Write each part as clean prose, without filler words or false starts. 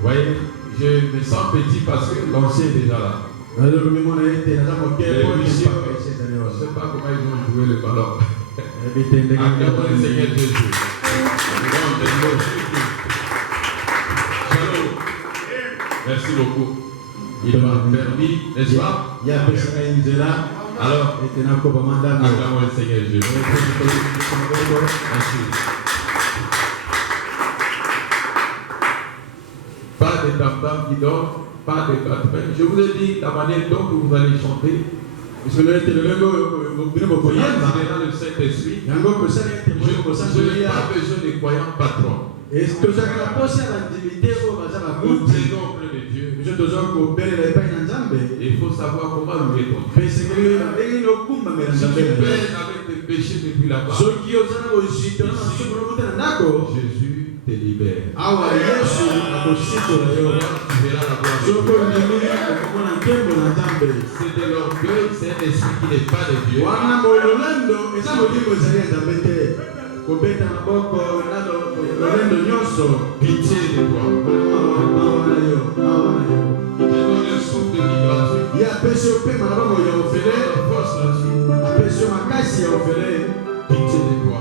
Vous voyez, je me sens petit parce que l'ancien est déjà là. Les musiciens, je ne sais pas comment ils ont joué le ballon. Acclamons le Seigneur Jésus. Merci beaucoup. Il m'a permis, n'est-ce pas? Alors, acclamons le Seigneur Jésus. Merci. Pas de tam-tam qui dort, pas de battement. Je vous ai dit la manière dont vous allez chanter. Parce que le Saint-Esprit, je n'ai pas besoin de croyants patrons. Nous disons auprès de Dieu. Il faut savoir comment louer ton Dieu. Si tu peines avec tes péchés depuis là-bas, Jésus te libère. Tu verras la gloire de Dieu. C'est de l'orgueil, c'est un esprit qui n'est pas de Dieu. Pitié de toi. Je donne le souffle de migration. Pitié de toi.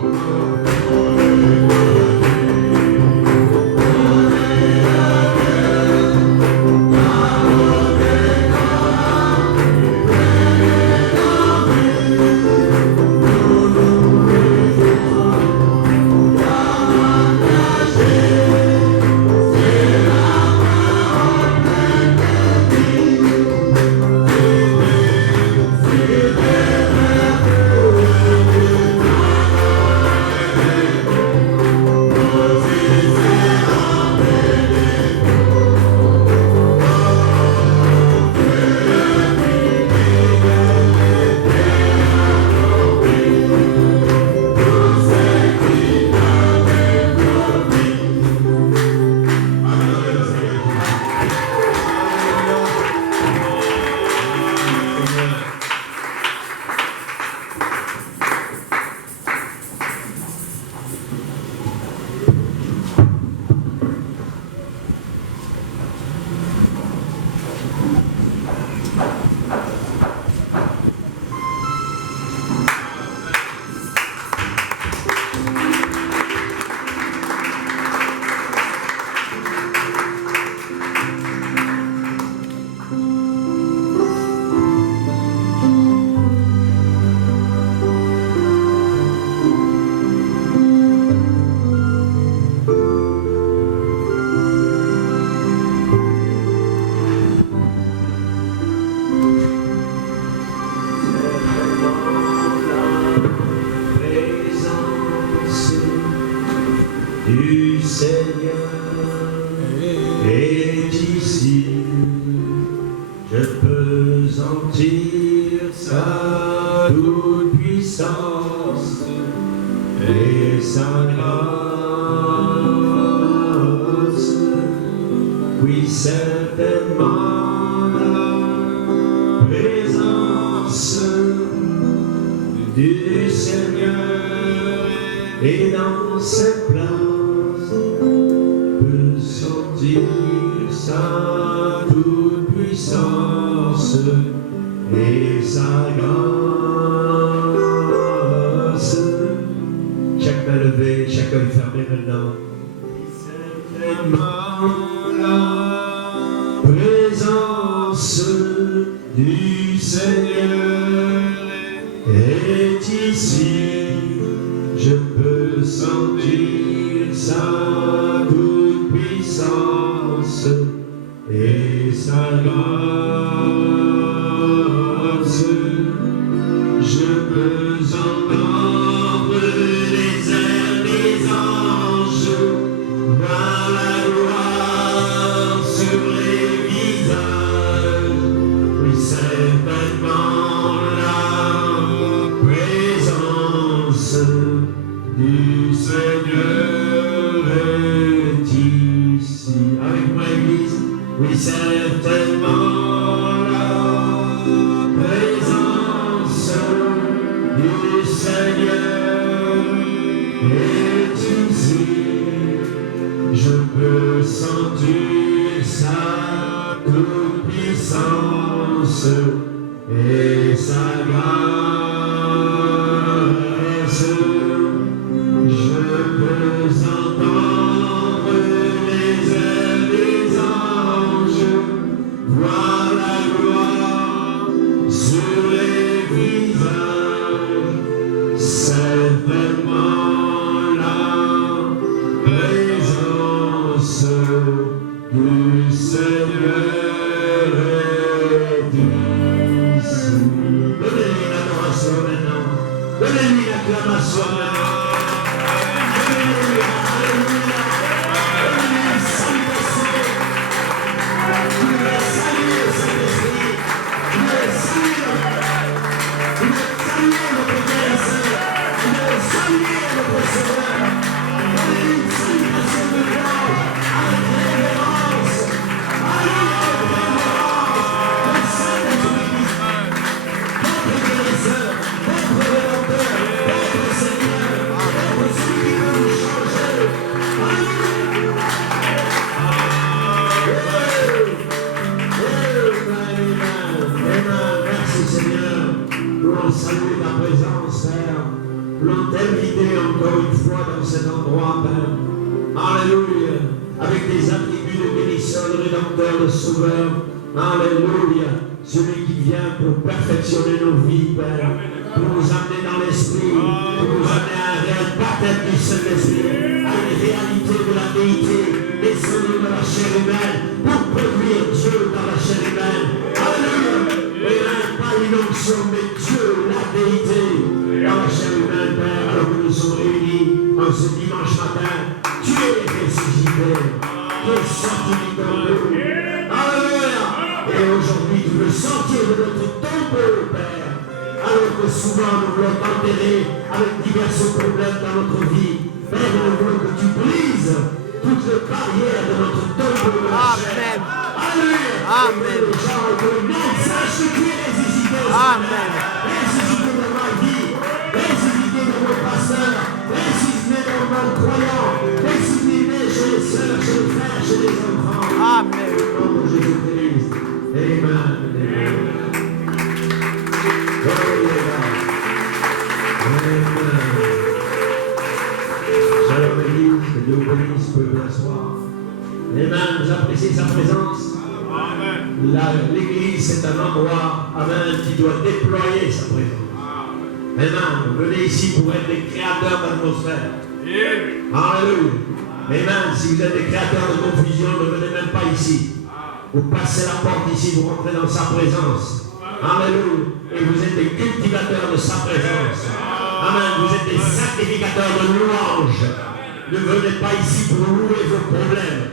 Je peux sentir sa toute-puissance et sa grâce. Je peux entendre les ailes des anges, voir la gloire sur les visages. C'est vraiment la présence du Seigneur est ici. Donnez-lui l'adoration maintenant. Donnez-lui l'acclamation maintenant. Alléluia, alléluia. Donnez-lui le Saint-Esprit. Tu es salué, Saint-Esprit. Tu es salué. Tu es salué, notre Père et Seigneur. Tu es salué, notre Seigneur. Donnez-lui une salutation de gloire avec révérence. Alléluia, avec révérence. Le Saint-Esprit. Notre guérisseur, notre rédempteur, notre Seigneur, notre celui qui peut nous changer. Alléluia. Amen. Merci Seigneur. Nous allons saluer ta présence, Père. Nous allons t'inviter encore une fois dans cet endroit, Père. Alléluia. Avec des attributs de guérisseur, de rédempteur, de sauveur. Alléluia. Celui qui vient pour perfectionner nos vies, Père. Pour nous amener dans l'esprit. Pour nous amener à un réel baptême du Saint-Esprit. À une réalité de la déité. Descendue de la chair humaine. Pour produire Dieu dans la chair humaine. Alléluia. Et là, pas une onction, mais Dieu, la déité. Dans la chair humaine, Père. Alors que nous sommes réunis en ce dimanche matin. Tu es ressuscité. Tu es sorti du tombeau. Alléluia. Et aujourd'hui, tu veux sortir de notre tombeau, Père. Alors que souvent nous voulons t'enterrer avec divers problèmes dans notre vie. Père, nous voulons que tu brises toutes les barrières de notre tombeau de la chair. Alléluia. Amen. Que les gens et que le monde sachent que tu es ressuscité. Amen. Ressuscité dans ma vie. Ressuscité dans mon pasteur. Ressuscité dans mon croyant. Ressuscité chez les sœurs, chez les frères, chez les enfants. Amen. Au nom de Jésus-Christ. Amen. Amen. Shalom Église, que Dieu vous bénisse, vous pouvez vous asseoir. Amen, vous appréciez sa présence. Amen. L'église, c'est un endroit, amen, qui doit déployer sa présence. Amen, vous venez ici pour être des créateurs d'atmosphère. Alléluia. Amen, si vous êtes des créateurs de confusion, ne venez même pas ici. Vous passez la porte ici, vous rentrez dans sa présence. Alléluia. Et vous êtes des cultivateurs de sa présence. Amen. Vous êtes des sacrificateurs de louange. Ne venez pas ici pour louer vos problèmes.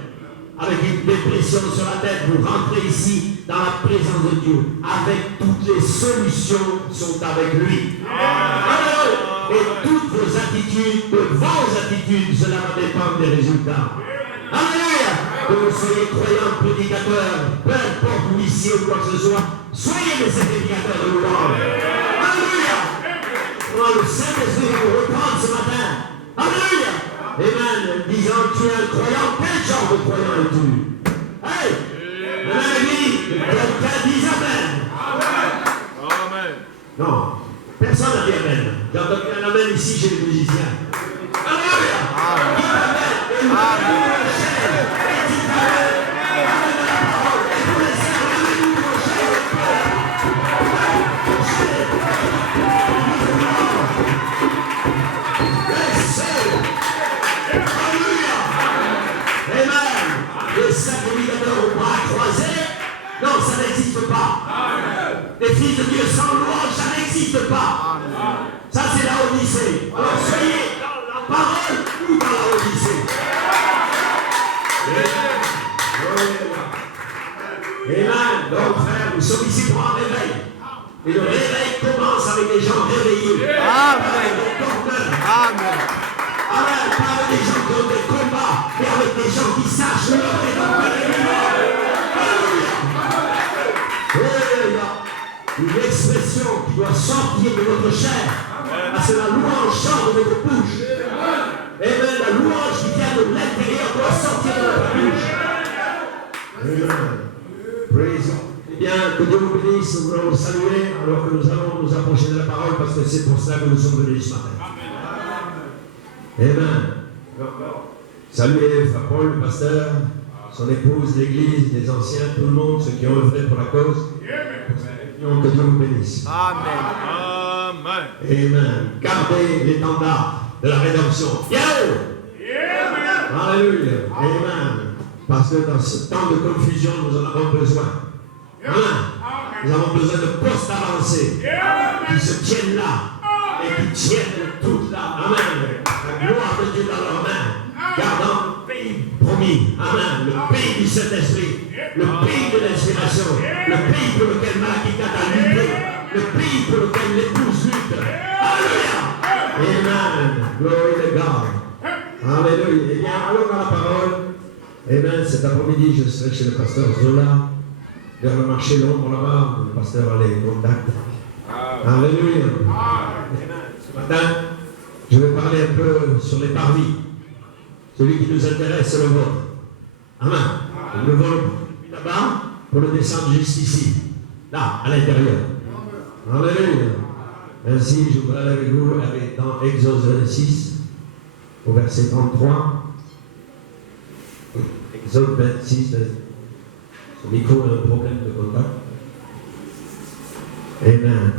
Avec une dépression sur la tête, vous rentrez ici dans la présence de Dieu. Avec toutes les solutions qui sont avec lui. Alléluia. Et toutes vos attitudes, de vos attitudes, cela va dépendre des résultats. Alléluia. Que vous soyez croyants, prédicateurs, peu importe où ici ou quoi que ce soit, soyez des sacrificateurs de louange. Alléluia. Le Saint-Esprit va vous reprendre ce matin. Alléluia. Amen. Disant, tu es un croyant, quel genre de croyant es-tu? Hey. Amen. Quelqu'un dit Amen. Amen. Non. Personne n'a dit Amen. J'ai entendu un Amen ici chez les musiciens. Alléluia. Amen. Amen. Non, ça n'existe pas. Les fils de Dieu sans louange, ça n'existe pas. Ça, c'est la Odyssée. Alors, soyez dans la parole ou dans la Odyssée. Amen. Donc, frère, nous sommes ici pour un réveil. Et le réveil commence avec des gens réveillés. Amen. Amen. Amen. Pas avec des gens qui ont des combats, mais avec des gens qui sachent leur une expression qui doit sortir de notre chair. Parce que la louange sort de notre bouche. Et même la louange qui vient de l'intérieur doit sortir de notre bouche. Amen. Praise. Eh bien, que Dieu vous bénisse. Nous voulons vous saluer alors que nous allons nous approcher de la parole parce que c'est pour cela que nous sommes venus ce matin. Amen. Saluez Frère Paul, le pasteur, son épouse, l'église, les anciens, tout le monde, ceux qui ont œuvré pour la cause. Que Dieu vous bénisse. Amen. Amen. Amen. Gardez l'étendard de la rédemption. Yeah. Alléluia. Amen. Parce que dans ce temps de confusion, nous en avons besoin. Amen. Nous avons besoin de postes avancés qui se tiennent là et qui tiennent tout là. Amen. La gloire de Dieu dans leurs mains, gardant le pays promis. Amen. Le pays du Saint-Esprit, le pays de l'inspiration, le pays pour lequel Malachie a lutté, le pays pour lequel l'épouse lutte. Alléluia. Amen. Glory to God. Alléluia. Eh bien, allons dans la parole. Amen. Cet après-midi, je serai chez le pasteur Zola, vers le marché l'ombre là-bas. Le pasteur a les contacts. Alléluia. Ce matin, je vais parler un peu sur les parvis. Celui qui nous intéresse, c'est le vôtre. Amen. Nous le voulons là-bas pour le descendre juste ici, là, à l'intérieur. Alléluia. Ainsi, je voudrais aller avec vous dans Exode 26, au verset 33. Exode 26, son micro a un problème de contact. Amen.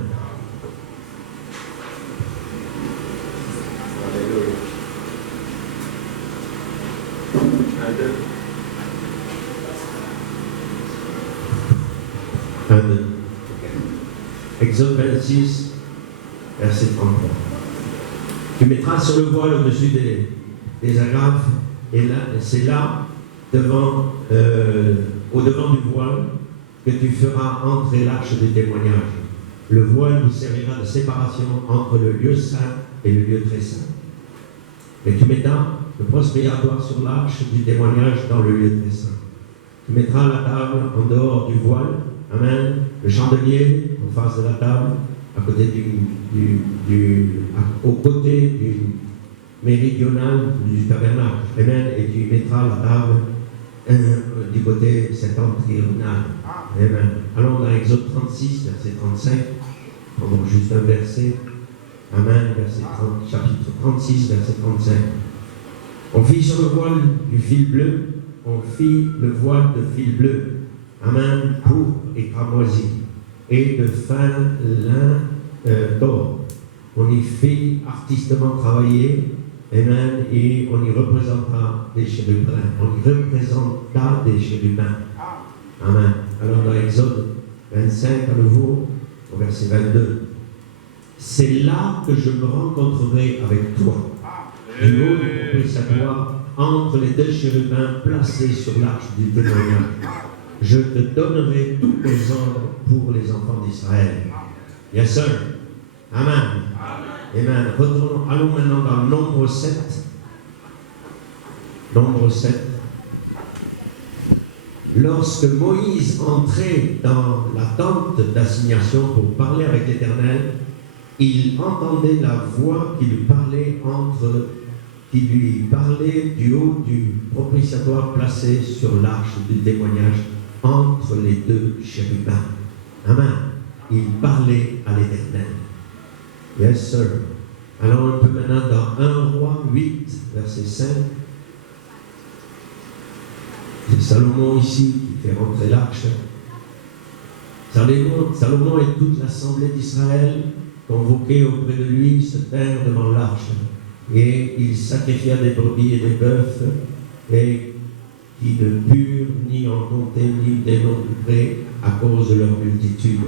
Amen. Exode 26, verset 33. Tu mettras sur le voile au-dessus des agrafes, et là, c'est là, au-devant du voile, que tu feras entrer l'arche du témoignage. Le voile vous servira de séparation entre le lieu saint et le lieu très saint. Et tu mettras le prospériatoire sur l'arche du témoignage dans le lieu très saint. Tu mettras la table en dehors du voile. Amen. Le chandelier en face de la table, à côté au côté du méridional du tabernacle. Amen. Et tu mettras la table du côté septentrional. Amen. Allons dans Exode 36, verset 35. Prenons juste un verset. Amen. Chapitre 36, verset 35. On fit sur le voile du fil bleu. On fit le voile de fil bleu. Amen, pourpre et cramoisi, et de fin lin d'or. On y fit artistement travailler, amen, et on y représenta des chérubins. On y représenta des chérubins. Amen. Alors dans Exode 25, à nouveau, au verset 22, c'est là que je me rencontrerai avec toi, du haut du propitiatoire, entre les deux chérubins placés sur l'arche du témoignage. Je te donnerai tous les ordres pour les enfants d'Israël. Yes, sir. Amen. Amen. Retournons, allons maintenant dans Nombre 7. Nombre 7. Lorsque Moïse entrait dans la tente d'assignation pour parler avec l'Éternel, il entendait la voix qui lui parlait du haut du propitiatoire placé sur l'arche du témoignage entre les deux chérubins. Amen. Il parlait à l'Éternel. Yes, sir. Alors un peu maintenant dans 1 Roi 8, verset 5. C'est Salomon ici qui fait rentrer l'arche. Salomon et toute l'assemblée d'Israël convoqués auprès de lui se tinrent devant l'arche. Et il sacrifia des brebis et des bœufs, et qui ne purent ni en compter ni dénombrer à cause de leur multitude.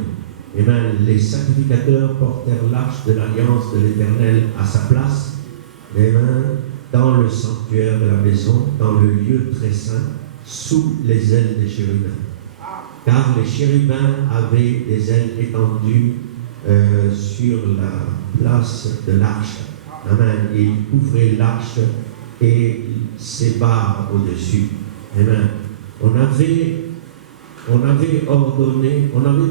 Et bien, les sacrificateurs portèrent l'arche de l'alliance de l'Éternel à sa place, et bien, dans le sanctuaire de la maison, dans le lieu très saint, sous les ailes des chérubins. Car les chérubins avaient des ailes étendues sur la place de l'arche. Amen. Et il couvrait l'arche et ses barres au-dessus. Amen. On avait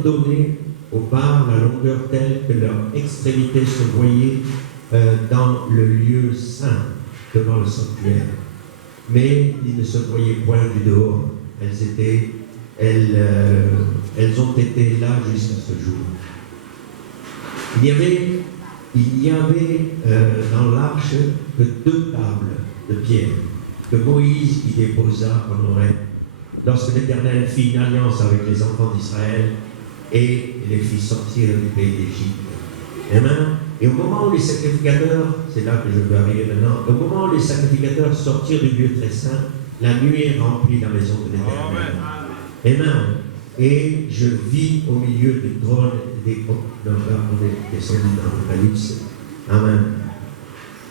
donné aux barres la longueur telle que leur extrémité se voyait dans le lieu saint, devant le sanctuaire. Mais ils ne se voyaient point du dehors. elles ont été là jusqu'à ce jour. Il y avait dans l'arche que 2 tables de pierre que Moïse y déposa en Horeb lorsque l'Éternel fit une alliance avec les enfants d'Israël et les fit sortir du pays d'Égypte. Amen. Et au moment où les sacrificateurs, c'est là que je veux arriver maintenant, au moment où les sacrificateurs sortirent du lieu très saint, la nuée remplit la maison de l'Éternel. Amen. Et je vis au milieu du trône des on est descendu dans l'Apocalypse. Amen.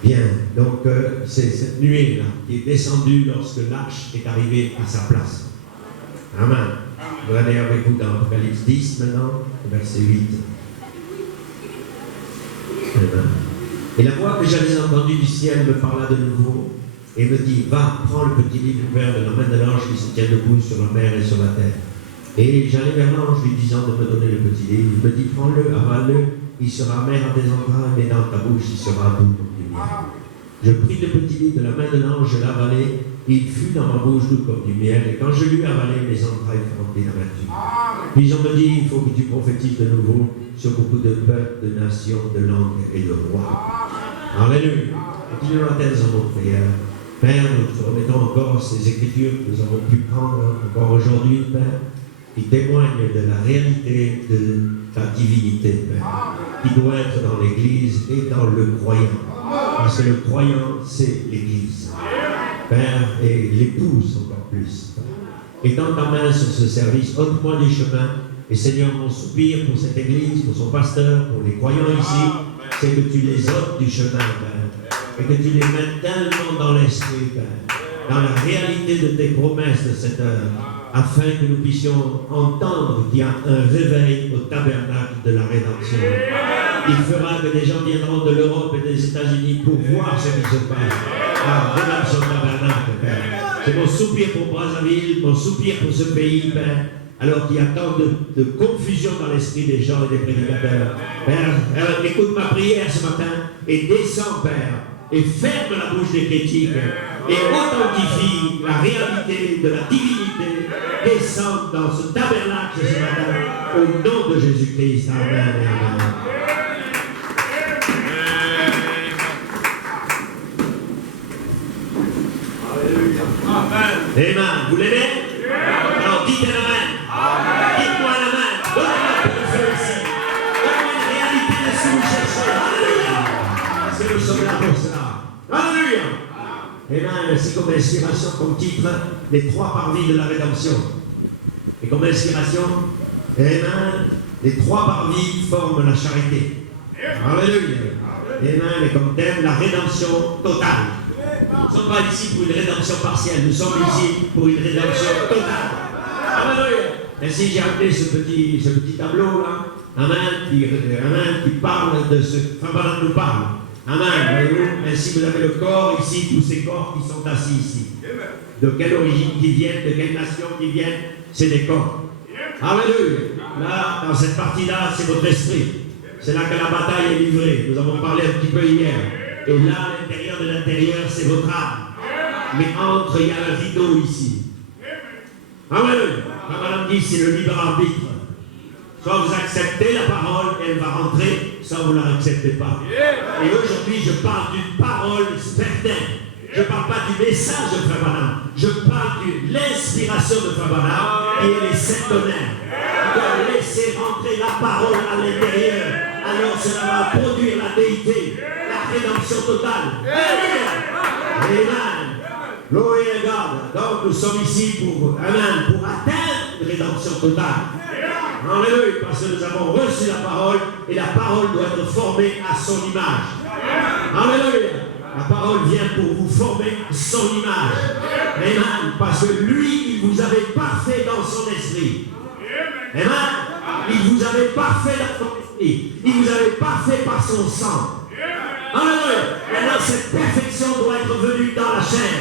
Bien, donc c'est cette nuée-là qui est descendue lorsque l'arche est arrivée à sa place. Amen. Je vais aller avec vous dans l'Apocalypse 10 maintenant, verset 8. Amen. Et la voix que j'avais entendue du ciel me parla de nouveau et me dit, va, prends le petit livre ouvert de la main de l'ange qui se tient debout sur la mer et sur la terre. Et j'allai vers l'ange lui disant de me donner le petit livre. Il me dit, prends-le, avale-le, il sera amer à tes entrailles, mais dans ta bouche il sera doux comme du miel. Je pris le petit livre de la main de l'ange, je l'avalai, il fut dans ma bouche doux comme du miel, et quand je l'eus avalé, mes entrailles furent remplies d'amertume. Puis on me dit, il faut que tu prophétises de nouveau sur beaucoup de peuples, de nations, de langues et de rois. Alléluia. Continuons à tête en notre prière. Père, nous te remettons encore ces écritures que nous avons pu prendre encore aujourd'hui, Père, qui témoignent de la réalité de ta divinité, Père, qui doit être dans l'Église et dans le croyant. Parce que le croyant, c'est l'Église, Père, et l'épouse encore plus. Père. Étends ta main sur ce service, ôte-moi du chemin, et Seigneur, mon soupir pour cette Église, pour son pasteur, pour les croyants ici, c'est que tu les ôtes du chemin, Père, et que tu les mettes tellement dans l'esprit, Père, dans la réalité de tes promesses de cette heure, afin que nous puissions entendre qu'il y a un réveil au tabernacle de la rédemption. Il fera que des gens viendront de l'Europe et des États-Unis pour voir ce qui se passe. La rédemption tabernacle, Père. C'est mon soupir pour Brazzaville, mon soupir pour ce pays, Père, alors qu'il y a tant de confusion dans l'esprit des gens et des prédicateurs. Père, écoute ma prière ce matin et descends, Père, et ferme la bouche des critiques et authentifie la réalité de la divinité. Descends dans ce tabernacle ce matin au nom de Jésus-Christ. Amen. Amen. Amen. Vous l'aimez? Alors dites un amen. Dites-moi un amen. Donnez-moi un peu de feu ici. Donnez-moi une réalité de ce que vous cherchez. Alléluia. Parce que nous sommes là pour cela. Alléluia. Amen. Ainsi comme inspiration, comme titre, les 3 parvis de la rédemption. Et comme inspiration, amen, les 3 parvis forment la charité. Alléluia. Amen. Et comme thème, la rédemption totale. Nous ne sommes pas ici pour une rédemption partielle, nous sommes ici pour une rédemption totale. Alléluia. Ainsi j'ai appelé ce petit tableau là, amen, qui parle de ce que Fabana nous parle. Amen. Voyez-vous, ainsi vous avez le corps ici, tous ces corps qui sont assis ici. De quelle origine qui viennent, de quelle nation qui viennent, c'est des corps. Alléluia. Là, dans cette partie-là, c'est votre esprit. C'est là que la bataille est livrée. Nous avons parlé un petit peu hier. Et là, à l'intérieur de l'intérieur, c'est votre âme. Mais entre, il y a un rideau ici. Amen. Comme madame dit, c'est le libre arbitre. Soit vous acceptez la parole et elle va rentrer, soit vous ne l'acceptez pas. Et aujourd'hui, je parle d'une parole certaine. Je ne parle pas du message de Frère Branham. Je parle de l'inspiration de Frère Branham qui est les 7 tonnerres. Qui doit laisser rentrer la parole à l'intérieur. Alors cela va produire la déité, la rédemption totale. Amen. Glory à God. Donc nous sommes ici pour atteindre une rédemption totale. Alléluia, parce que nous avons reçu la parole et la parole doit être formée à son image. Alléluia. La parole vient pour vous former à son image. Amen. Parce que lui, il vous avait parfait dans son esprit. Amen. Il vous avait parfait dans son esprit. Il vous avait parfait par son sang. Alléluia. Maintenant, cette perfection doit être venue dans la chair.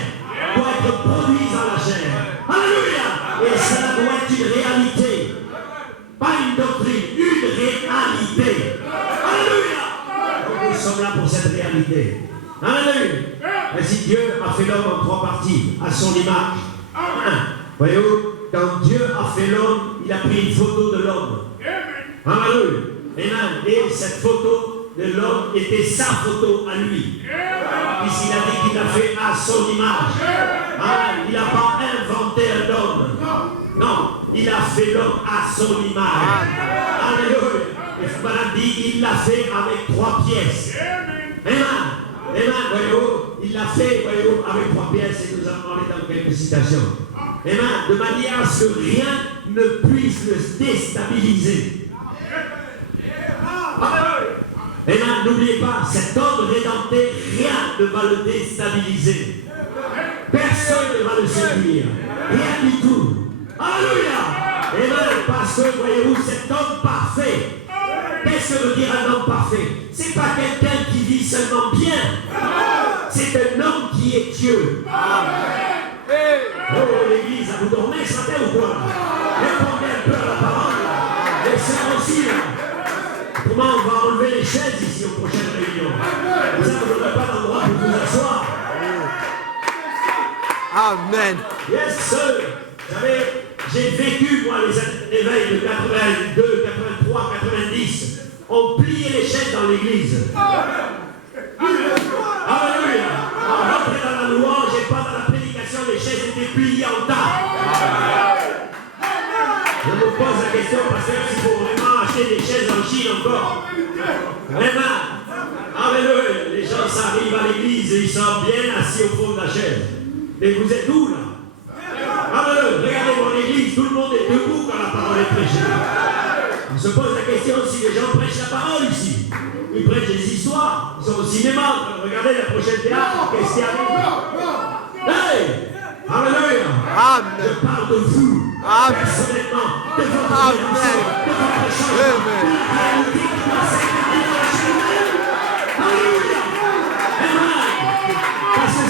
Doit être produite dans la chair. Alléluia. Et cela doit être une réalité. Pas une doctrine, une réalité. Alléluia. Donc nous sommes là pour cette réalité. Alléluia. Ainsi Dieu a fait l'homme en 3 parties, à son image. Voyez-vous, quand Dieu a fait l'homme, il a pris une photo de l'homme. Alléluia. Amen. Et cette photo de l'homme était sa photo à lui. Puisqu'il a dit qu'il l'a fait à son image. Amen. Il n'a pas inventé un homme. Non, il a fait l'homme à son image. Alléluia. Et Madame dit, il l'a fait avec 3 pièces. Amen. Amen. Voyez-vous, il l'a fait, voyez-vous, avec 3 pièces et nous allons parler dans quelques citations. Amen. De manière à ce que rien ne puisse le déstabiliser. Amen. N'oubliez pas, cet homme rédempté, rien ne va le déstabiliser. Personne ne va le séduire. Rien du tout. Alléluia. Amen. Parce que, voyez-vous, cet homme parfait. Qu'est-ce que veut dire un homme parfait? C'est pas quelqu'un qui vit seulement bien. C'est un homme qui est Dieu. Oh, l'église, vous dormez ce matin ou quoi? Répondez un peu à la parole. Les sœurs aussi, là. Comment on va enlever les chaises ici aux prochaines réunions? Vous n'aurez pas d'endroit pour vous asseoir. Amen. Yes, sir. Vous savez, j'ai vécu, moi, les éveils de 82, 83, 90. On pliait les chaises dans l'église. Alléluia. On rentrait dans la louange et pas dans la prédication, les chaises étaient pliées en tas. Je me pose la question, pasteur, s'il faut vraiment acheter des chaises en Chine encore. Amen. Alléluia. Les gens s'arrivent à l'église et ils sont bien assis au fond de la chaise. Et vous êtes où là? Alléluia. Regardez mon église, tout le monde est debout quand la parole est prêchée. On se pose la question si les gens prêchent la parole ici. Ils prêchent des histoires, ils sont au cinéma. Regardez la prochaine théâtre, qu'est-ce qui arrive? Hey! Alléluia! Amen. Je parle de vous, Amen. personnellement, de votre Amen. génération, de votre changement, Amen. de la réalité qui doit s'incarner dans la chair. Alléluia! Amen! Parce que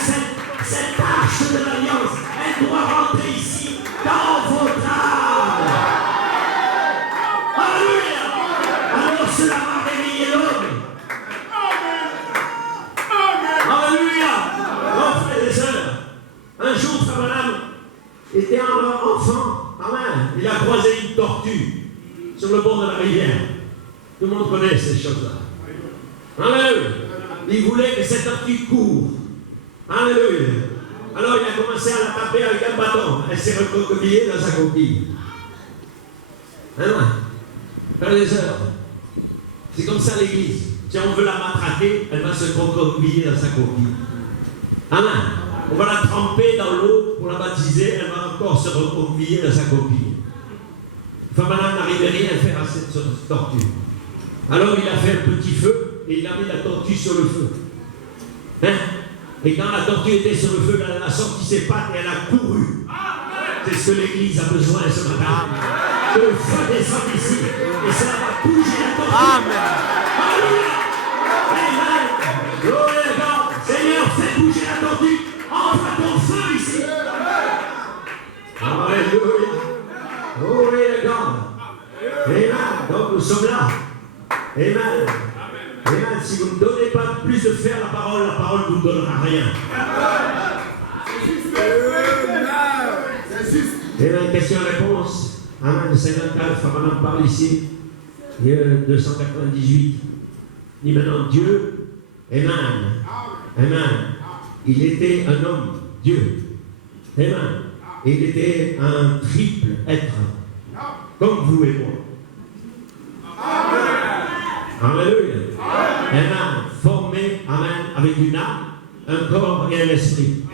cette arche de l'alliance, elle doit rentrer ici, dans votre âme. Alléluia! Alors cela va réveiller l'homme. Alléluia! Oh, frères et sœurs, un jour, frère Madame était un enfant. Amen. Il a croisé une tortue sur le bord de la rivière. Tout le monde connaît ces choses-là. Alléluia! Il voulait que cette tortue court. Alléluia! Alors il a commencé à la taper avec un bâton. Elle s'est recroquevillée dans sa coquille. Amen. Frères et sœurs, c'est comme ça l'église. Si on veut la matraquer, elle va se recroqueviller dans sa coquille. Amen. On va la tremper dans l'eau pour la baptiser, elle va encore se recroqueviller dans sa coquille. Enfin, madame n'arrivait rien à faire à cette tortue. Alors il a fait un petit feu et il a mis la tortue sur le feu. Hein? Et quand la tortue était sur le feu, elle a sorti ses pattes et elle a couru. C'est ce que l'église a besoin ce matin. Que le feu descende ici et cela va bouger la tortue. Amen. Alléluia. Amen. Gloire à God. Seigneur, fais bouger la tortue. Envoie ton feu ici. Alléluia. Gloire à God. Amen. Donc nous sommes là. Amen. Amen. Si vous ne donnez pas plus de fer à la parole ne vous donnera rien. Amen. Question-réponse. Amen. 54, Frère parle ici. 298. Dit maintenant Dieu. Amen. Amen. Il était un homme, Dieu. Amen. Et il était un triple être. Comme vous et moi. Alléluia. Amen. Formé, amen, avec une âme, un corps et un esprit.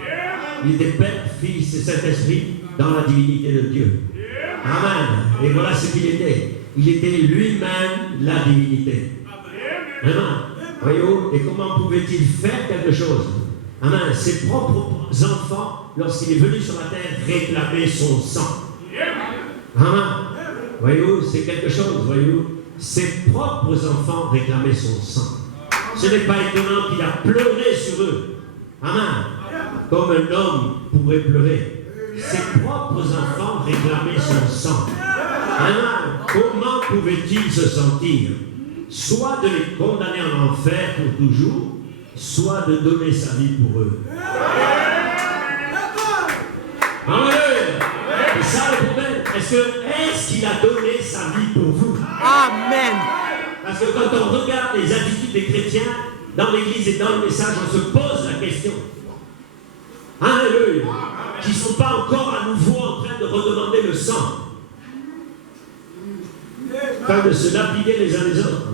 Il était Père, Fils et Saint-Esprit dans la divinité de Dieu. Amen. Et voilà ce qu'il était. Il était lui-même la divinité. Amen. Voyez-vous, et comment pouvait-il faire quelque chose? Amen. Ses propres enfants, lorsqu'il est venu sur la terre, réclamaient son sang. Amen. Voyez-vous, c'est quelque chose, voyez-vous. Ses propres enfants réclamaient son sang. Ce n'est pas étonnant qu'il a pleuré sur eux. Amen. Comme un homme pourrait pleurer. Ses propres enfants réclamaient son sang. Amen. Comment pouvait-il se sentir? Soit de les condamner en enfer pour toujours, soit de donner sa vie pour eux. Amen. Et ça, le problème, est-ce qu'il a donné sa vie pour vous? Amen. Parce que quand on regarde les attitudes des chrétiens dans l'église et dans le message, on se pose la question. Alléluia. Qui ne sont pas encore à nouveau en train de redemander le sang. En train de se lapider les uns les autres.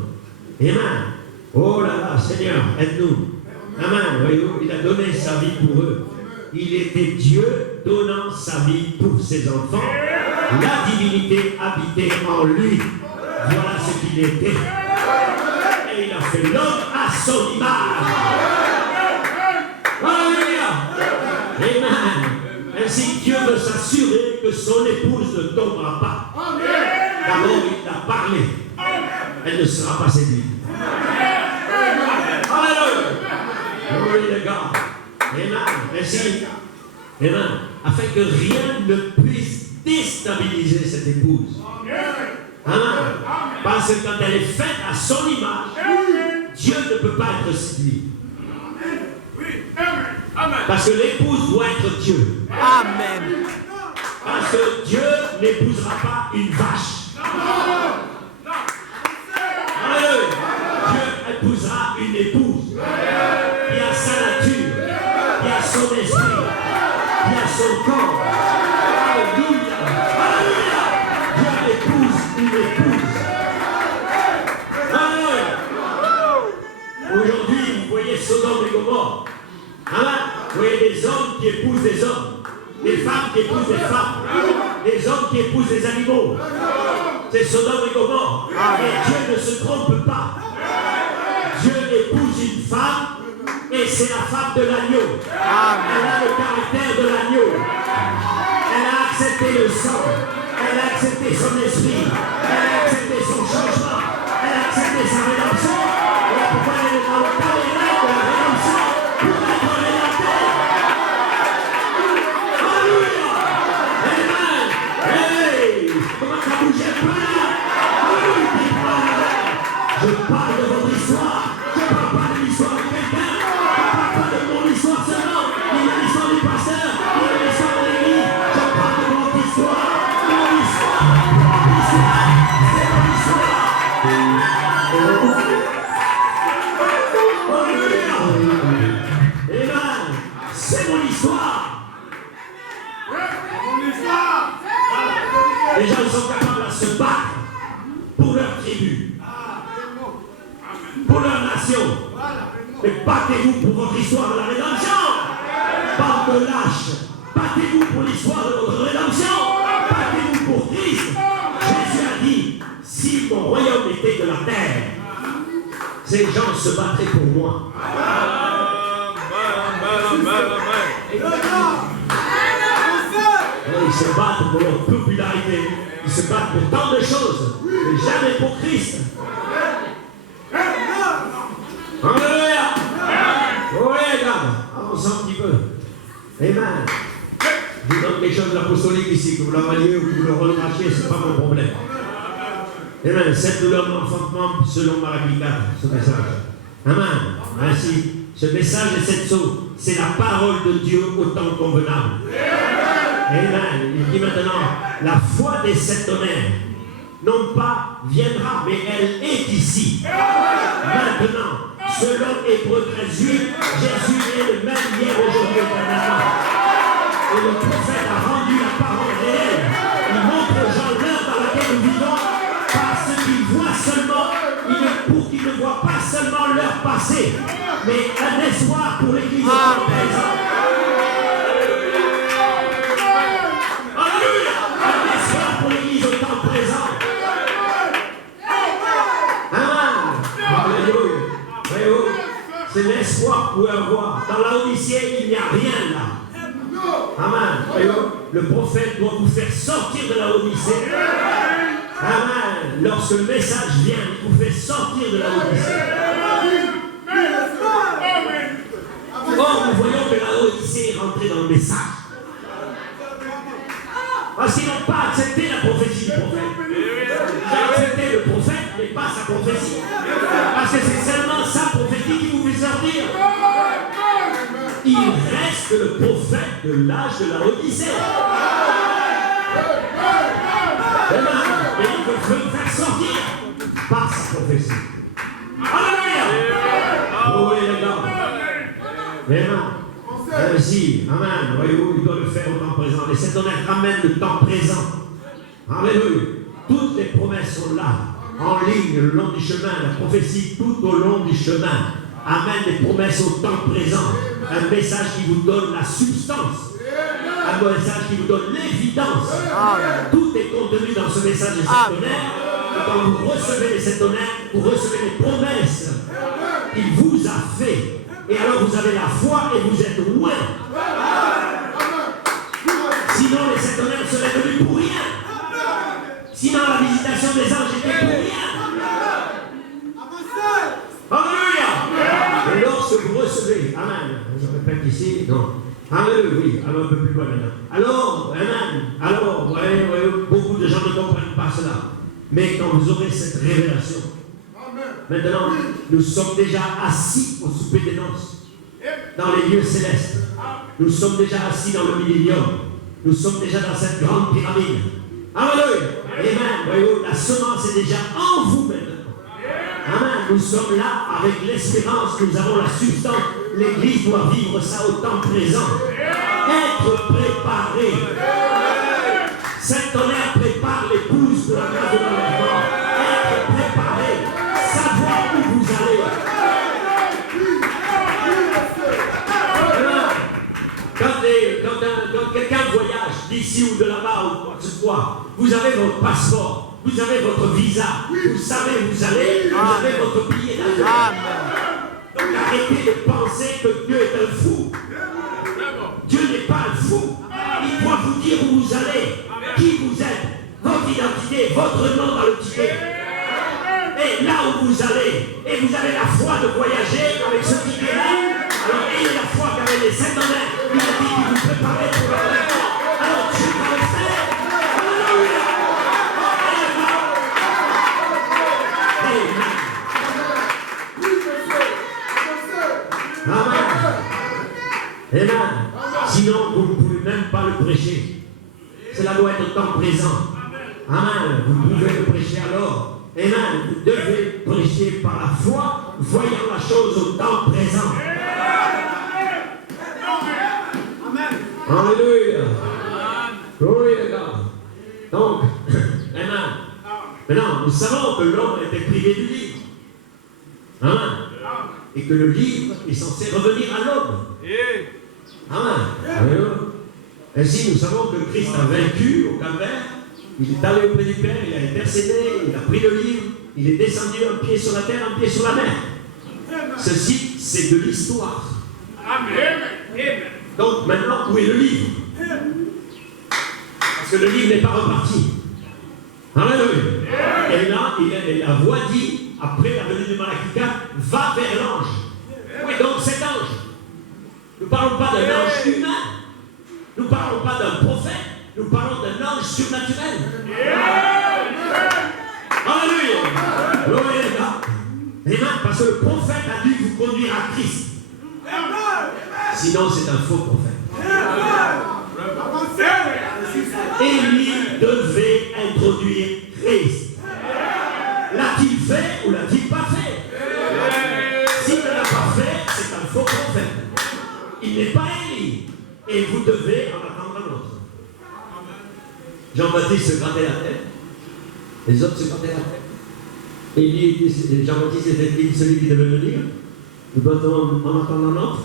Amen. Oh là là, Seigneur, aide-nous. Amen. Voyez-vous, il a donné sa vie pour eux. Il était Dieu donnant sa vie pour ses enfants. La divinité habitait en lui. Voilà ce qu'il était. Et il a fait l'homme à son image. Alléluia. Amen. Ainsi, Dieu veut s'assurer que son épouse ne tombera pas. D'abord, il a parlé. Elle ne sera pas séduite. Alléluia. Glory to God. Amen. Ainsi, amen. Afin que rien ne puisse déstabiliser cette épouse. Amen. Parce que quand elle est faite à son image, Dieu ne peut pas être séduit. Parce que l'épouse doit être Dieu. Amen. Parce que Dieu n'épousera pas une vache. Alléluia. Dieu épousera une épouse qui a sa nature, qui a son esprit, qui a son corps. Alléluia. Alléluia. Dieu épouse une épouse. Alléluia. Aujourd'hui, vous voyez Sodome et Gomorrhe. Vous voyez des hommes qui épousent des hommes, des femmes qui épousent des femmes, des hommes qui épousent des animaux. C'est Sodome et Gomorrhe. Et Dieu ne se trompe pas. Dieu épouse une femme et c'est la femme de l'agneau. Elle a le caractère de l'agneau. Elle a accepté le sang. Elle a accepté son esprit. Elle a accepté son changement. Elle a accepté sa rédemption. Voilà pourquoi elle est dans le tabernacle de la rédemption pour être rédemptée. Alléluia. Amen. Hey, comment ça bouge un peu là? Alléluia. Je parle de votre histoire. Je ne parle pas de l'histoire de quelqu'un. Je ne parle pas de mon histoire seulement. Ni de l'histoire du pasteur. Ni de l'histoire de l'église. Je parle de votre histoire. Mon histoire. Mon histoire. C'est mon histoire. Alléluia. Amen. C'est mon histoire. Les gens sont capables de se battre pour leur tribu, pour leur nation. Mais battez-vous pour votre histoire de la rédemption. Bande de lâches. Battez-vous pour l'histoire de votre rédemption. Battez-vous pour Christ. Jésus a dit, si mon royaume était de la terre, ces gens se battraient pour moi. Ils se battent pour leur popularité. Ils se battent pour tant de choses, mais jamais pour Christ. Alléluia. Oui, regarde, avance un petit peu. Amen. Je vous donne quelque chose de l'apostolique ici, que vous l'avaliez ou que vous le recrachiez, ce n'est pas mon problème. Amen. Cette douleur d'enfantement selon Malachi 4, ce message. Amen. Ainsi, ce message et cette sauce, c'est la parole de Dieu au temps convenable. Amen. Il dit maintenant, la foi des septonnaires, non pas viendra, mais elle est ici. Maintenant, selon Hébreux 13:8, Jésus est le même hier, aujourd'hui, éternellement. Et le prophète a rendu la parole réelle. Il montre aux gens l'heure dans laquelle nous vivons, parce qu'ils voient seulement, pour qu'ils ne voient pas seulement leur passé, mais un espoir pour l'Église présente. C'est l'espoir pour avoir. Dans la Odyssée, il n'y a rien là. Amen. Le prophète doit vous faire sortir de la Odyssée. Amen. Lorsque le message vient, il vous fait sortir de la Odyssée. Or, nous voyons que la Odyssée est rentrée dans le message. Parce qu'ils n'ont pas accepté la prophétie du prophète. J'ai accepté le prophète, mais pas sa prophétie. Parce que c'est seulement sa prophétie qui vous fait sortir. Il reste le prophète de l'âge de la Odyssée. il veut vous faire sortir par sa prophétie. Alléluia. Oh, oui, les gars. Amen. Ainsi, amen. Voyez-vous, il doit le faire au temps présent. Les sept tonnerres ramènent le temps présent. Alléluia. Toutes les promesses sont là, en ligne, le long du chemin. La prophétie tout au long du chemin amène des promesses au temps présent. Un message qui vous donne la substance. Un message qui vous donne l'évidence. Tout est contenu dans ce message des sept tonnerres. Quand vous recevez les sept tonnerres, vous recevez les promesses qu'il vous a fait. Et alors vous avez la foi et vous êtes loin. Sinon les sept tonnerres seraient venus pour rien. Sinon la visitation des anges était pour rien. Alléluia. Et lorsque vous recevez, amen, je répète ici, non. Alléluia, oui, alors un peu plus loin maintenant. Alors, amen, alors, voyez, beaucoup de gens ne comprennent pas cela. Mais quand vous aurez cette révélation, maintenant, nous sommes déjà assis au souper des noces, dans les lieux célestes. Nous sommes déjà assis dans le millénium. Nous sommes déjà dans cette grande pyramide. Alléluia. Amen. Voyez-vous, la semence est déjà en vous maintenant. Amen. Nous sommes là avec l'espérance, nous avons la substance. L'Église doit vivre ça au temps présent. Être préparé. Cette tonnerre prépare l'épouse de la grâce de l'enlèvement. Être préparé. Savoir où vous allez. Quand quelqu'un voyage d'ici ou de là-bas ou quoi que ce soit, vous avez votre passeport, vous avez votre visa, vous savez où vous allez, vous avez votre billet d'avion. Donc arrêtez de penser que Dieu est un fou. Dieu n'est pas un fou. Il doit vous dire où vous allez, qui vous êtes, votre identité, votre nom dans le ticket. Et là où vous allez, et vous avez la foi de voyager avec ce ticket-là, alors ayez la foi qu'avec les sept tonnerres, il a dit qu'il vous préparait pour l'enlèvement. Alors Dieu va le faire. Alléluia. Amen. Amen. Sinon, vous ne pouvez même pas le prêcher. Cela doit être au temps présent. Amen. Vous pouvez le prêcher alors. Amen. Vous devez prêcher par la foi, voyant la chose au temps présent. Alléluia. Oui, les gars. Donc, amen. Maintenant, nous savons que l'homme était privé du livre. Amen. Et que le livre est censé revenir à l'homme. Amen. Ainsi, nous savons que Christ a vaincu au calvaire. Il est allé auprès du Père, il a intercédé, il a pris le livre, il est descendu un pied sur la terre, un pied sur la mer. Ceci, c'est de l'histoire. Amen. Donc maintenant, où est le livre? Parce que le livre n'est pas reparti. Alléluia. Et là, la voix dit, après la venue de Malachie 4, va vers l'ange. Oui, donc cet ange. Nous ne parlons pas d'un ange humain. Nous ne parlons pas d'un prophète. Nous parlons d'un ange surnaturel. Alléluia. Amen. Parce que le prophète a dû vous conduire à Christ. Sinon, c'est un faux prophète. Élie devait introduire Christ. L'a-t-il fait ou l'a-t-il pas fait? S'il ne l'a pas fait, c'est un faux prophète. Il n'est pas Élie. Et vous devez en attendre un autre. Jean-Baptiste se grattait la tête. Les autres se grattaient la tête. Jean-Baptiste était-il celui qui devait venir? Nous devons en attendre un autre.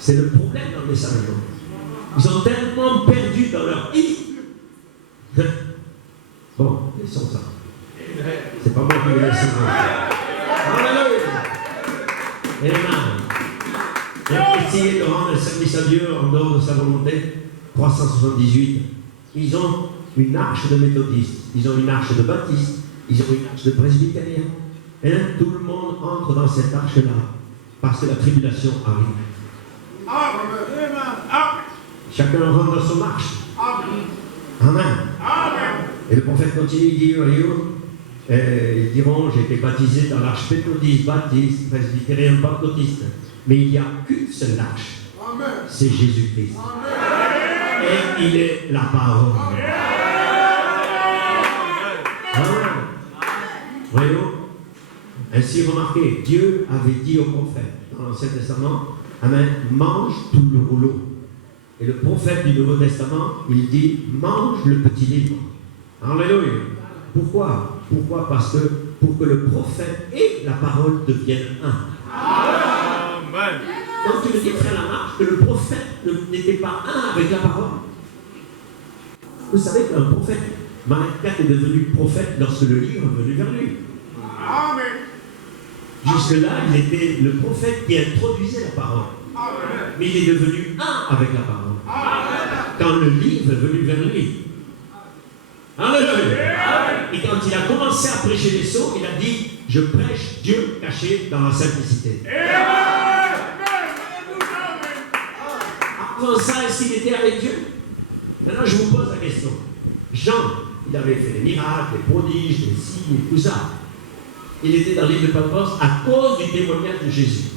C'est le problème dans le message. Ils sont tellement perdus dans leur île. Bon, laissons ça. C'est pas moi qui vais laisser. Alléluia. Amen. Ils ont essayé de rendre le service à Dieu en dehors de sa volonté. 378. Ils ont une arche de méthodistes. Ils ont une arche de baptistes. Ils ont une arche de presbytériens. Et là, tout le monde entre dans cette arche-là. Parce que la tribulation arrive. Chacun rentre dans son marche. Amen. Et le prophète continue, il dit, ils diront, j'ai été baptisé dans l'arche méthodiste, baptiste, presbytérien, pentecôtiste. Mais il n'y a qu'une seule arche. C'est Jésus-Christ. Et il est la parole. Voyons. Ainsi, remarquez, Dieu avait dit au prophète dans l'Ancien Testament, Amen, mange tout le rouleau. Et le prophète du Nouveau Testament, il dit, mange le petit livre. Alléluia. Pourquoi? Pourquoi? Parce que pour que le prophète et la parole deviennent un. Amen. Donc tu me dis, frère Lamarche, que le prophète n'était pas un avec la parole. Vous savez qu'un prophète, Marc 4 est devenu prophète lorsque le livre est venu vers lui. Amen. Jusque-là, il était le prophète qui introduisait la parole. Mais il est devenu un avec la parole. Quand le livre est venu vers lui. Alléluia. Et quand il a commencé à prêcher les sceaux, il a dit, je prêche Dieu caché dans la simplicité. Avant ça, est-ce qu'il était avec Dieu? Maintenant, je vous pose la question. Jean, il avait fait des miracles, des prodiges, des signes, tout ça. Il était dans l'île de Patmos à cause du témoignage de Jésus.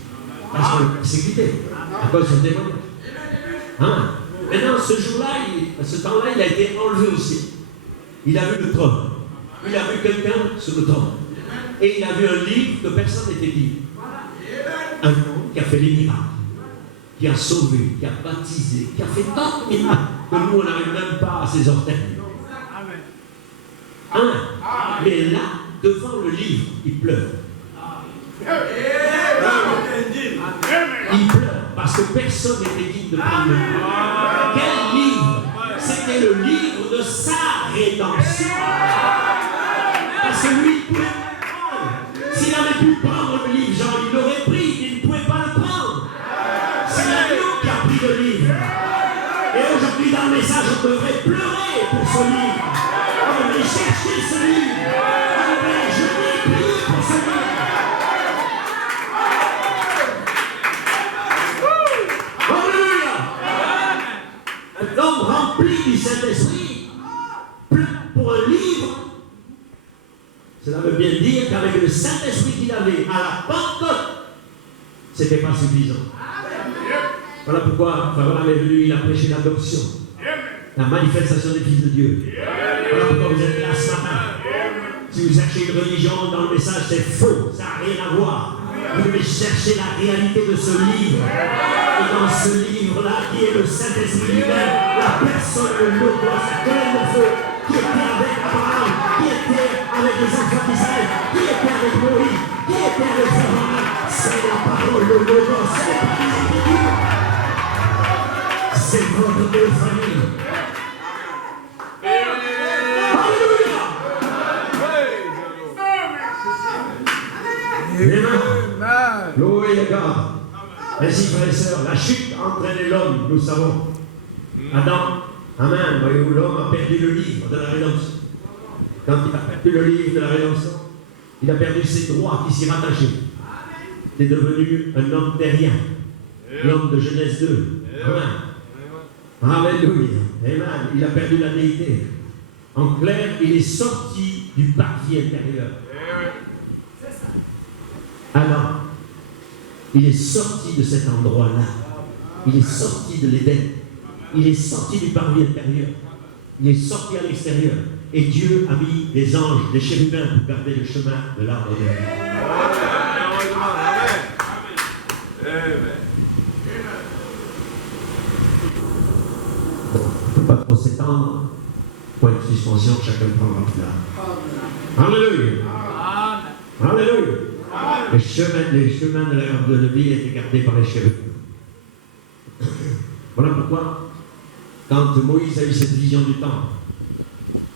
Parce qu'on l'a persécuté. À cause du témoignage. Hein? Maintenant, ce jour-là, à ce temps-là, il a été enlevé aussi. Il a vu le trône. Il a vu quelqu'un sur le trône. Et il a vu un livre que personne n'était dit. Un homme qui a fait les miracles, qui a sauvé, qui a baptisé, qui a fait tant de miracles que nous, on n'arrive même pas à ses orteils. Hein? Mais là, devant le livre, il pleure. Il pleure parce que personne n'était digne de prendre le livre. Quel livre? C'était le livre de sa rédemption. Parce que lui, il pouvait prendre. S'il avait pu prendre le livre, Jean, il l'aurait pris, il ne pouvait pas le prendre. C'est l'agneau qui a pris le livre. Et aujourd'hui, dans le message, on devrait pleurer pour ce livre. On devrait chercher ce livre. On devrait jeûner et prier pour ce livre. Un homme rempli du Saint-Esprit, plein pour un livre. Cela veut bien dire qu'avec le Saint-Esprit qu'il avait à la Pentecôte, ce n'était pas suffisant. Voilà pourquoi Abraham est venu, il a prêché l'adoption, la manifestation des fils de Dieu. Voilà pourquoi vous êtes là ce matin. Si vous cherchez une religion dans le message, c'est faux, ça n'a rien à voir. Vous devez chercher la réalité de ce livre. Et dans ce livre-là, qui est le Saint-Esprit lui-même, la personne, le logos, la colonne de feu, qui était avec Abraham, qui était avec les enfants d'Israël, qui était avec Moïse, qui était avec Abraham, c'est la parole, le logos, c'est pas les Écritures. C'est votre Dieu famille. Alléluia! Amen. Loué le gars. Ainsi, frères et sœurs, la chute a entraîné l'homme, nous savons. Adam, amen, voyez-vous, l'homme a perdu le livre de la rédemption. Quand il a perdu le livre de la rédemption, il a perdu ses droits qui s'y rattachaient. Il est devenu un homme terrien, l'homme de Genèse 2. Amen. Alléluia. Amen. Il a perdu la déité. En clair, il est sorti du parvis intérieur. Alors, il est sorti de cet endroit-là. Il est sorti de l'Éden. Il est sorti du parvis intérieur. Il est sorti à l'extérieur. Et Dieu a mis des anges, des chérubins pour garder le chemin de l'arbre de vie. Bon, on ne peut pas trop s'étendre. Point de suspension, chacun prendra place. Alléluia. Alléluia. Les chemins de l'arbre de vie étaient gardés par les chérubins. Voilà pourquoi, quand Moïse a eu cette vision du temple,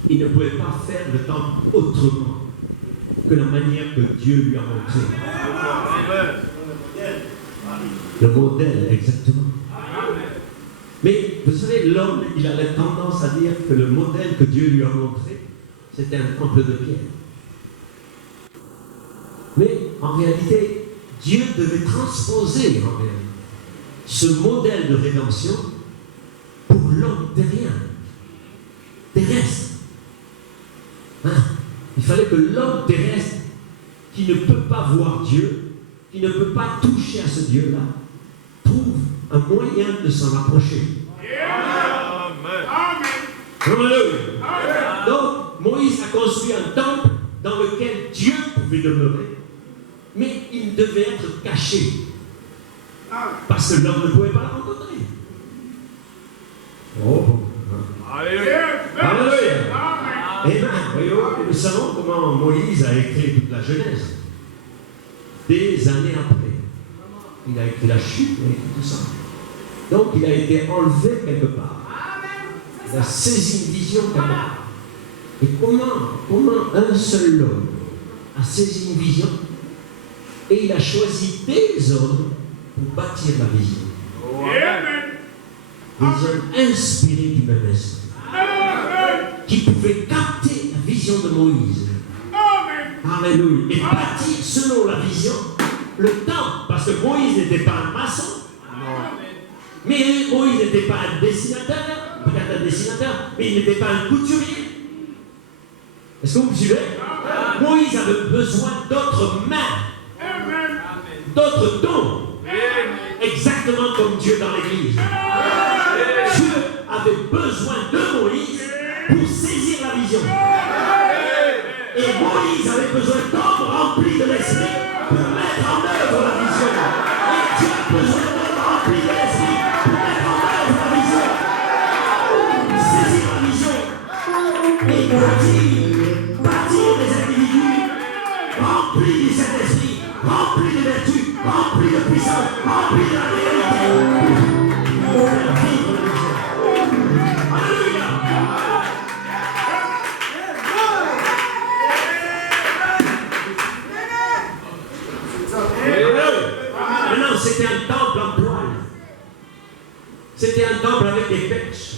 il ne pouvait pas faire le temple autrement que la manière que Dieu lui a montré. Le modèle, exactement. Mais vous savez, l'homme, il a la tendance à dire que le modèle que Dieu lui a montré, c'était un temple de pierre. Mais en réalité, Dieu devait transposer en réalité ce modèle de rédemption pour l'homme terrien, terrestre. Hein? Il fallait que l'homme terrestre, qui ne peut pas voir Dieu, qui ne peut pas toucher à ce Dieu-là, trouve un moyen de s'en approcher. Amen. Donc, Moïse a construit un temple dans lequel Dieu pouvait demeurer, mais il devait être caché. Parce que l'homme ne pouvait pas la rencontrer. Oh. Alléluia. Amen. Voyons, nous savons comment Moïse a écrit toute la Genèse. Des années après. Il a écrit la chute, il a écrit tout ça. Donc il a été enlevé quelque part. Il a saisi une vision quelque part. Et comment un seul homme a saisi une vision et il a choisi des hommes pour bâtir la vision. Des hommes inspirés du même esprit qui pouvaient capter la vision de Moïse. Alléluia. Et bâtir selon la vision le temps. Parce que Moïse n'était pas un maçon. Mais Moïse n'était pas un dessinateur. Peut-être un dessinateur. Mais il n'était pas un couturier. Est-ce que vous me suivez? Moïse avait besoin d'autres mains. D'autres dons. Exactement comme Dieu dans l'Église. Dieu avait besoin de Moïse pour saisir la vision. Et Moïse avait besoin d'hommes remplis de l'esprit pour mettre en œuvre la vision. Et Dieu a besoin d'hommes remplis de l'esprit pour mettre en œuvre la vision. Saisir la vision. Et bâtir des individus remplis du Saint-Esprit, remplis de vertu, remplis de puissance, remplis de la réalité. Pour faire vivre la vision. Alléluia. Maintenant, c'était un temple en toile. C'était un temple avec des perches.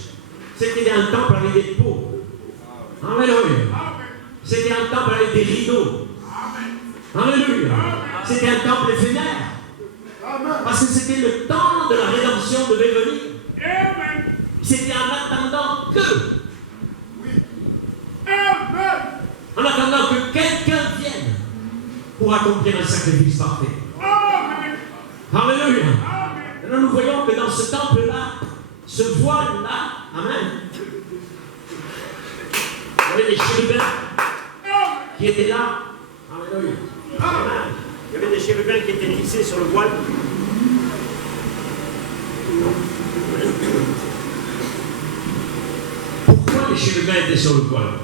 C'était un temple avec des pots. Alléluia. C'était un temple avec des rideaux. Alléluia. C'était un temple éphémère. Parce que c'était le temps de la rédemption devait venir. C'était en attendant que. En attendant que quelqu'un vienne pour accomplir un sacrifice parfait. Alléluia. Maintenant nous voyons que dans ce temple-là, ce voile-là, amen. Il y avait des chérubins qui étaient là. Alléluia. Amen. Il y avait des chérubins qui étaient lissés sur le voile. Pourquoi les chérubins étaient sur le voile?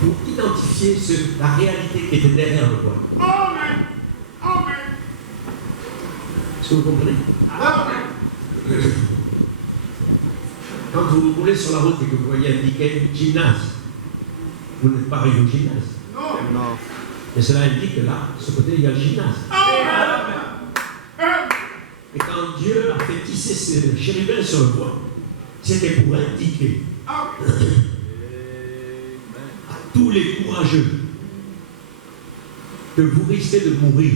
Pour identifier la réalité qui était derrière le voile. Est-ce que vous comprenez? Quand vous roulez sur la route et que vous voyez indiqué gymnase, vous n'êtes pas arrivé au gymnase. Non. Et cela indique que là, de ce côté, il y a le gymnase. Et quand Dieu a fait tisser ces chérubins sur le voile, c'était pour indiquer à tous les courageux que vous risquez de mourir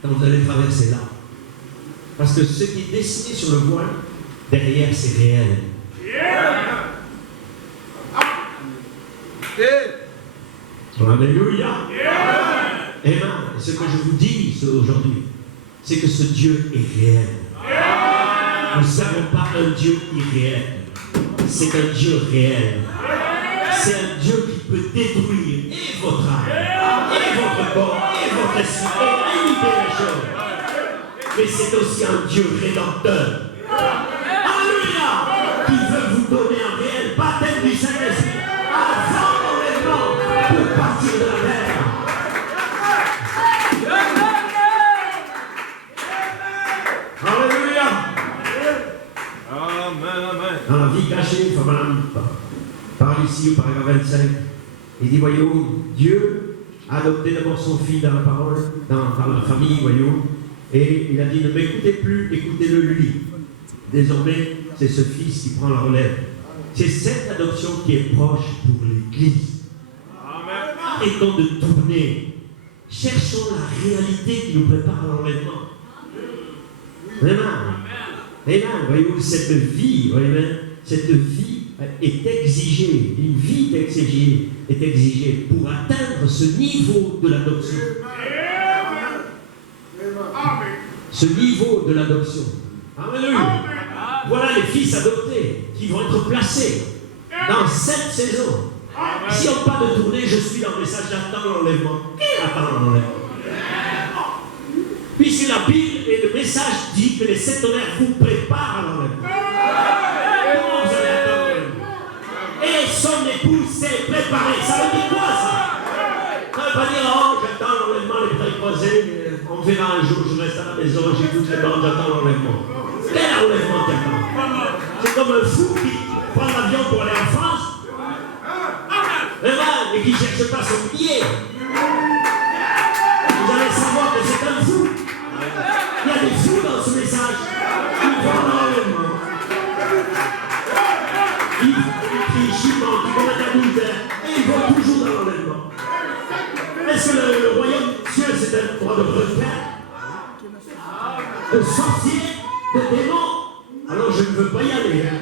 quand vous allez traverser là. Parce que ce qui est dessiné sur le voile, derrière, c'est réel. Alléluia. Amen. Ce que je vous dis aujourd'hui, c'est que ce Dieu est réel. Nous n'avons pas un Dieu irréel. C'est un Dieu réel. C'est un Dieu qui peut détruire et votre âme, et votre corps, et votre esprit, et limiter les choses. Mais c'est aussi un Dieu rédempteur. Alléluia! Qui veut vous donner un réel baptême du Saint-Esprit avant l'enlèvement pour partir de la mer. Alléluia! Amen, amen. Dans la vie cachée, il faut parle ici au paragraphe 25. Il dit, voyons, Dieu a adopté d'abord son fils dans la parole, dans la famille, voyons, et il a dit, ne m'écoutez plus, écoutez-le lui. Désormais, c'est ce fils qui prend la relève. C'est cette adoption qui est proche pour l'Église. Arrêtons de tourner. Cherchons la réalité qui nous prépare à l'enlèvement. Amen. Amen. Voyez-vous, cette vie, cette vie est exigée, une vie est exigée pour atteindre ce niveau de l'adoption. Ce niveau de l'adoption. Alléluia. Voilà les fils adoptés qui vont être placés dans cette saison Si on parle de tourner, je suis dans le message, j'attends l'enlèvement. Qui attend l'enlèvement? Puisque la Bible et le message dit que les 7 tonnerres vous préparent à l'enlèvement. Comment vous allez attendre l'enlèvement? Et son épouse s'est préparée. Ça veut dire quoi ça? Ça ne veut pas dire, oh, j'attends l'enlèvement, les bras croisés, on verra un jour, je reste à la maison, j'écoute les bandes, j'attends l'enlèvement. Quel enlèvement tu attends? C'est comme un fou qui prend l'avion pour aller en France. Mais qui ne cherche pas son billet. Vous allez savoir que c'est un fou. Il y a des fous dans ce message. Ils vont dans l'enlèvement. Ils crient, ils commettent adultère. Et ils vont toujours dans l'enlèvement. Est-ce que le royaume de Dieu, c'est un endroit de retraite, de sorciers, de démons? Alors je ne veux pas y aller. Hein.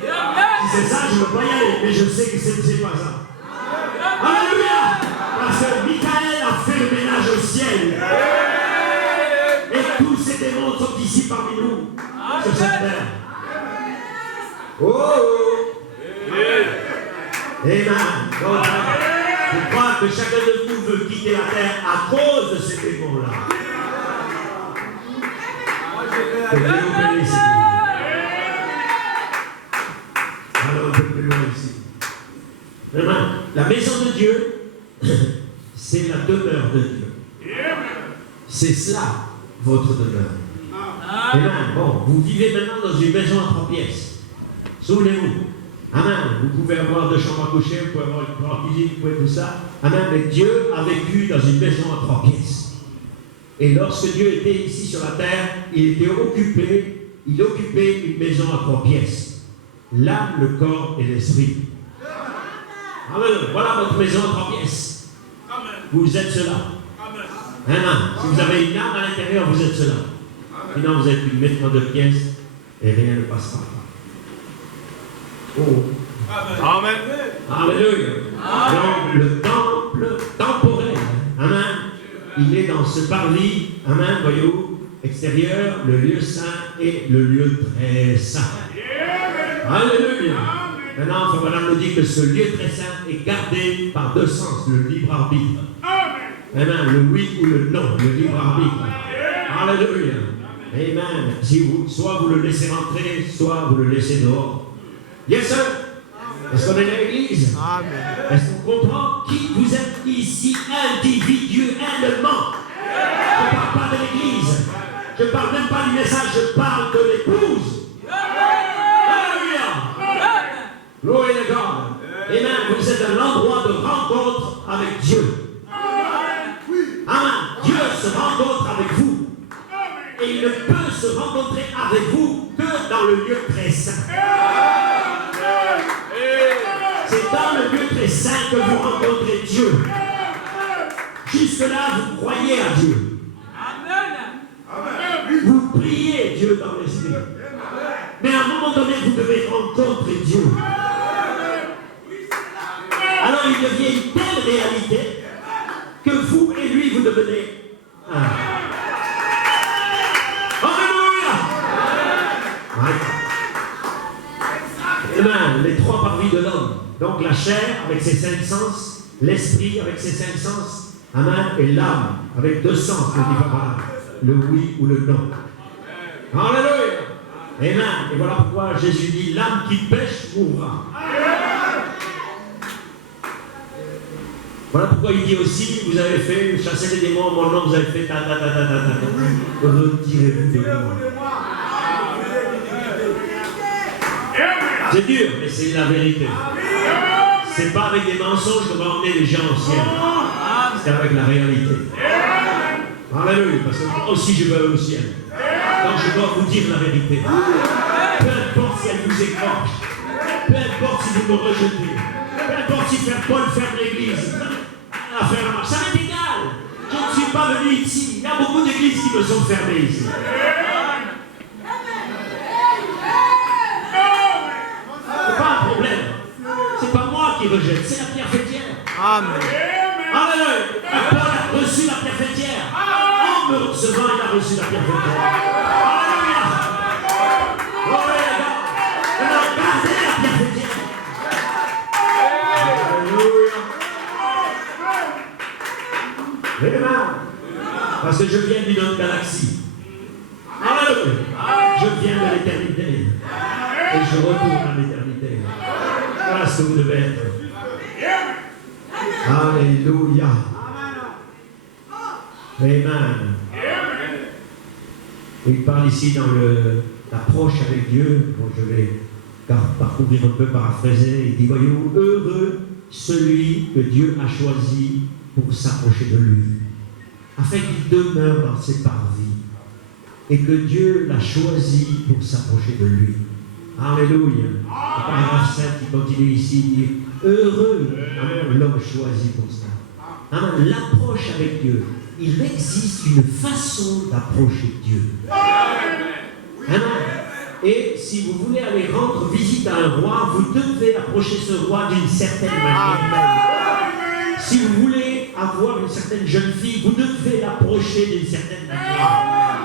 Si c'est ça, je ne veux pas y aller, mais je sais que ce n'est pas ça. Alléluia! Parce que Michael a fait le ménage au ciel. Et tous ces démons sont ici parmi nous, sur cette terre. Oh! Amen. Donc, je crois que chacun de vous veut quitter la terre à cause de ces démons-là. Que Dieu vous bénisse. Alors, un peu plus loin ici. Amen. La maison de Dieu, c'est la demeure de Dieu. C'est cela, votre demeure. Amen. Bon, vous vivez maintenant dans une maison à 3 pièces. Souvenez-vous. Amen. Vous pouvez avoir 2 chambres à coucher, vous pouvez avoir une grande cuisine, vous pouvez tout ça. Amen. Mais Dieu a vécu dans une maison à 3 pièces. Et lorsque Dieu était ici sur la terre, il occupait une maison à 3 pièces. L'âme, le corps et l'esprit. Amen. Voilà votre maison à 3 pièces. Vous êtes cela. Amen. Si vous avez une âme à l'intérieur, vous êtes cela. Sinon, vous êtes une maison de pièces et rien ne passe par là. Oh. Amen. Alléluia. Donc, le temple temporel, amen, il est dans ce parvis, amen, voyez-vous, extérieur, le lieu saint et le lieu très saint. Alléluia. Maintenant, Frère Madame nous dit que ce lieu très saint est gardé par 2 sens, le libre arbitre. Amen, le oui ou le non, le libre arbitre. Alléluia. Amen. Si vous, soit vous le laissez rentrer, soit vous le laissez dehors. Yes, sir. Est-ce qu'on est dans l'église? Amen. Est-ce qu'on comprend qui vous êtes ici individuellement? Je ne parle pas de l'église. Je ne parle même pas du message, je parle de l'épouse. Alléluia. Glory to God. Amen. Vous êtes un endroit de rencontre avec Dieu. Amen. Dieu se rencontre avec vous. Et il ne peut se rencontrer avec vous que dans le lieu très saint. C'est dans le lieu très saint que vous rencontrez Dieu. Jusque-là, vous croyez à Dieu. Vous priez Dieu dans l'esprit. Mais à un moment donné, vous devez rencontrer Dieu. Alors il devient une telle réalité que vous et lui, vous devenez un. Alléluia! Amen. Les 3 parvis de l'homme. Donc la chair avec ses 5 sens, l'esprit avec ses 5 sens, amen, et l'âme avec 2 sens, le oui ou le non. Alléluia. Amen. Et voilà pourquoi Jésus dit, l'âme qui pêche mourra. Voilà pourquoi il dit aussi, vous avez fait chasser les démons, mon nom, vous avez fait ta. Retirez-vous de moi. C'est dur, mais c'est la vérité. C'est pas avec des mensonges qu'on va emmener les gens au ciel. C'est avec la réalité. Alléluia, parce que moi aussi je veux aller au ciel. Donc je dois vous dire la vérité. Peu importe si elle vous écorche, peu importe si vous me rejetez, peu importe si Frère Paul ferme l'église, la faire la marche, ça m'est égal. Je ne suis pas venu ici. Il y a beaucoup d'églises qui me sont fermées ici. C'est pas un problème. C'est pas moi qui rejette, c'est la pierre fêtière. Amen. Alléluia. Paul a reçu la pierre fêtière. En me recevant, il a reçu la pierre fêtière. Alléluia. Maintenant, gardez la pierre fêtière. Amen. Parce que je viens d'une autre galaxie. Alléluia. Je viens de l'éternité. Et je retourne à l'éternité. Voilà ce que vous devez être. Alléluia. Amen. Il parle ici dans l'approche avec Dieu. Bon, je vais parcourir un peu, paraphraser. Il dit, voyons, heureux celui que Dieu a choisi pour s'approcher de lui, afin qu'il demeure dans ses parvis, et que Dieu l'a choisi pour s'approcher de lui. Alléluia. Le paragraphe 7 qui continue ici, il dit, heureux l'homme choisi pour ça. Amen. L'approche avec Dieu. Il existe une façon d'approcher Dieu. Amen. Et si vous voulez aller rendre visite à un roi, vous devez approcher ce roi d'une certaine manière. Si vous voulez avoir une certaine jeune fille, vous devez l'approcher d'une certaine manière.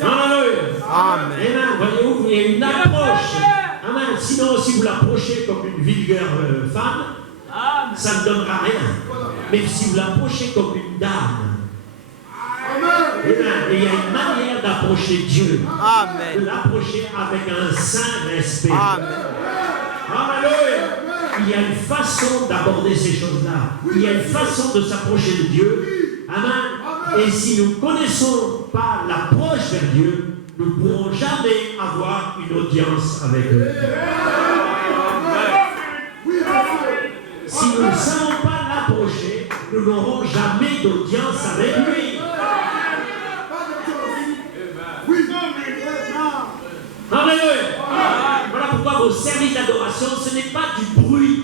Alléluia. Amen. Voyez-vous, il y a une approche. Amen. Sinon, si vous l'approchez comme une vulgaire femme, ça ne donnera rien. Mais si vous l'approchez comme une dame, et il y a une manière d'approcher Dieu. Amen. De l'approcher avec un saint respect. Amen. Alléluia. Il y a une façon d'aborder ces choses-là. Il y a une façon de s'approcher de Dieu. Amen. Et si nous ne connaissons pas l'approche vers Dieu, nous ne pourrons jamais avoir une audience avec eux. Si nous ne savons pas l'approcher, nous n'aurons jamais d'audience avec lui. Alléluia. Voilà pourquoi vos services d'adoration, ce n'est pas du bruit.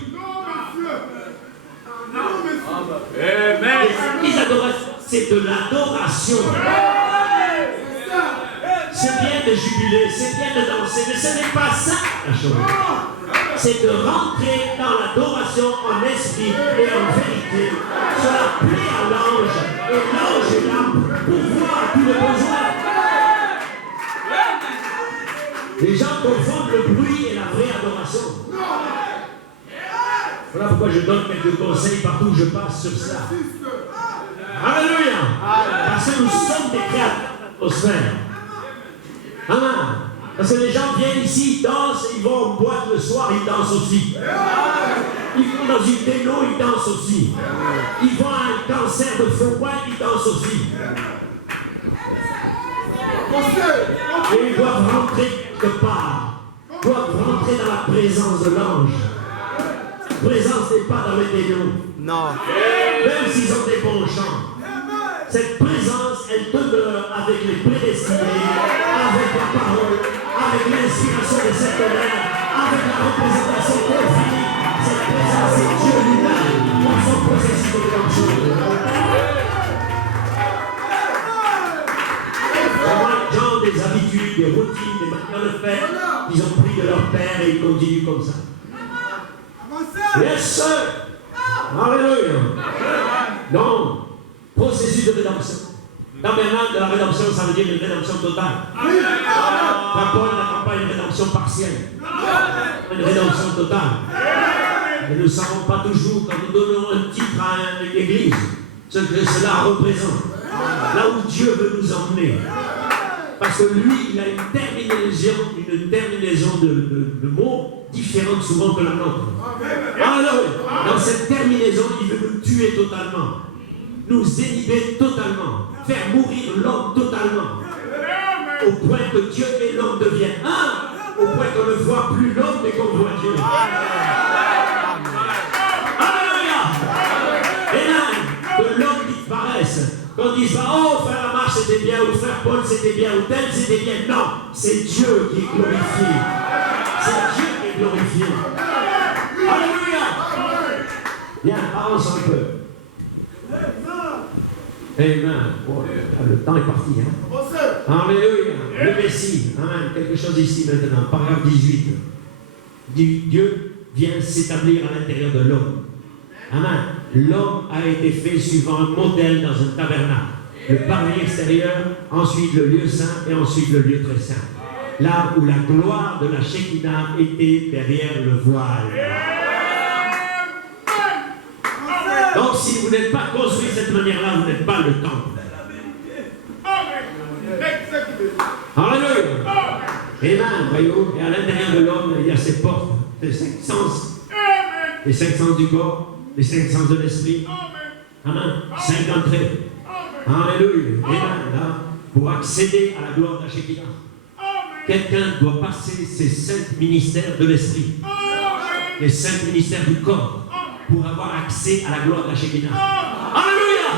Les services d'adoration, c'est de l'adoration. C'est bien de jubiler, c'est bien de danser, mais ce n'est pas ça la chose. C'est de rentrer dans l'adoration en esprit et en vérité. Cela plaît à l'ange, et l'ange est là pour voir tous les besoins. Les gens confondent le bruit et la vraie adoration. Voilà pourquoi je donne quelques conseils partout où je passe sur ça. Alléluia. Parce que nous sommes des créateurs d'atmosphère. Amen. Parce que les gens viennent ici, ils dansent, ils vont en boîte le soir, ils dansent aussi. Ils vont dans une déno, ils dansent aussi. Ils vont à un cancer de foie, ils dansent aussi. Et ils doivent rentrer quelque part. Ils doivent rentrer dans la présence de l'ange. La présence n'est pas dans les dénos. Non. Même s'ils ont des bons chants. Cette présence, elle demeure avec les prédestinés, avec la parole, avec l'inspiration de cette mère, avec la représentation infinie. Cette présence, c'est Dieu lui-même dans son processus de rédemption. Les gens ont des habitudes, des routines, des manières de faire qu'ils ont pris de leur père et ils continuent comme ça. Yes, sir. Alléluia. Donc, processus de rédemption. Dans maintenant, de la rédemption, ça veut dire une rédemption totale. Paul n'a pas une rédemption partielle. Une rédemption totale. Et nous ne savons pas toujours, quand nous donnons un titre à une église, ce que cela représente. Là où Dieu veut nous emmener. Parce que lui, il a une terminaison de mots différente souvent que la nôtre. Alors, dans cette terminaison, il veut nous tuer totalement. Nous inhiber totalement. Faire mourir l'homme totalement. Au point que Dieu et l'homme deviennent un. Au point qu'on ne voit plus l'homme mais qu'on voit Dieu. Alléluia. Et là, que l'homme disparaisse. Qu'on dise pas, oh, frère Lamarche c'était bien, ou frère Paul c'était bien, ou tel c'était bien. Non, c'est Dieu qui est glorifié. C'est Dieu qui est glorifié. Alléluia. Bien, avance un peu. Amen. Oh, le temps est parti. Hein? Alléluia. Le Messie. Amen. Quelque chose ici maintenant. Paragraphe 18. Dieu vient s'établir à l'intérieur de l'homme. Amen. L'homme a été fait suivant un modèle dans un tabernacle. Le parvis extérieur, ensuite le lieu saint et ensuite le lieu très saint. Là où la gloire de la Shekinah était derrière le voile. Donc Or, si vous n'êtes pas construit de cette manière-là, vous n'êtes pas le temple. Alléluia. Amen. Voyez-vous, et à l'intérieur de l'homme, il y a ces portes, les 5 sens. Les 5 sens du corps, les 5 sens de l'esprit. Amen. 5 entrées. Alléluia. Amen. Là, pour accéder à la gloire de la Shekinah, quelqu'un doit passer ces 5 ministères de l'esprit, les 5 ministères du corps, pour avoir accès à la gloire de la Shekinah. Alléluia.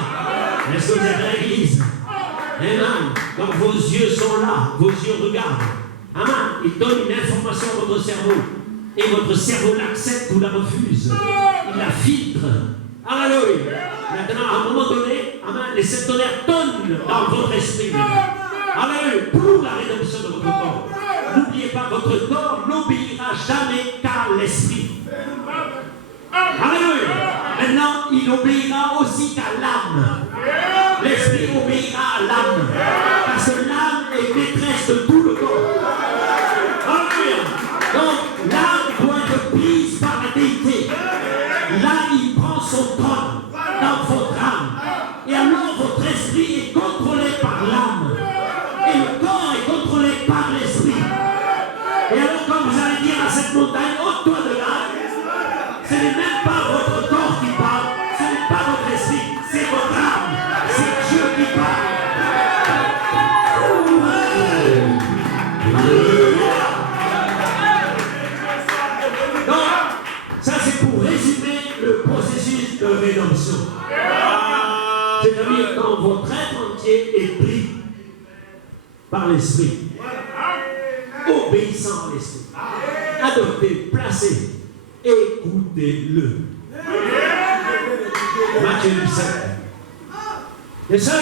Est-ce que vous êtes à l'église? Amen. Donc vos yeux sont là, vos yeux regardent. Amen. Ils donnent une information à votre cerveau. Et votre cerveau l'accepte ou la refuse. Il la filtre. Alléluia. Maintenant, à un moment donné, amen, les 7 tonnerres tombent dans votre esprit. Alléluia. Pour la rédemption de votre corps. N'oubliez pas, votre corps n'obéira jamais qu'à l'esprit. Alléluia. Maintenant, il obéira aussi qu'à l'âme. L'esprit obéira à l'âme. Parce que l'âme est maîtresse de tout le corps. Alléluia. Donc, l'âme doit être prise par la déité. Là, il prend son trône dans votre âme. Et alors, votre esprit est contrôlé par l'âme. Et le corps est contrôlé par l'esprit. Et alors, quand vous allez dire à cette montagne, ôte-toi de là, ce n'est même pas votre corps qui parle, ce n'est pas votre esprit, c'est votre âme. C'est Dieu qui parle. Donc, ça c'est pour résumer le processus de rédemption. C'est-à-dire quand votre être entier est pris par l'esprit, obéissant à l'esprit, adopté, placé, écoutez-le. Matthieu 17. Bien sûr,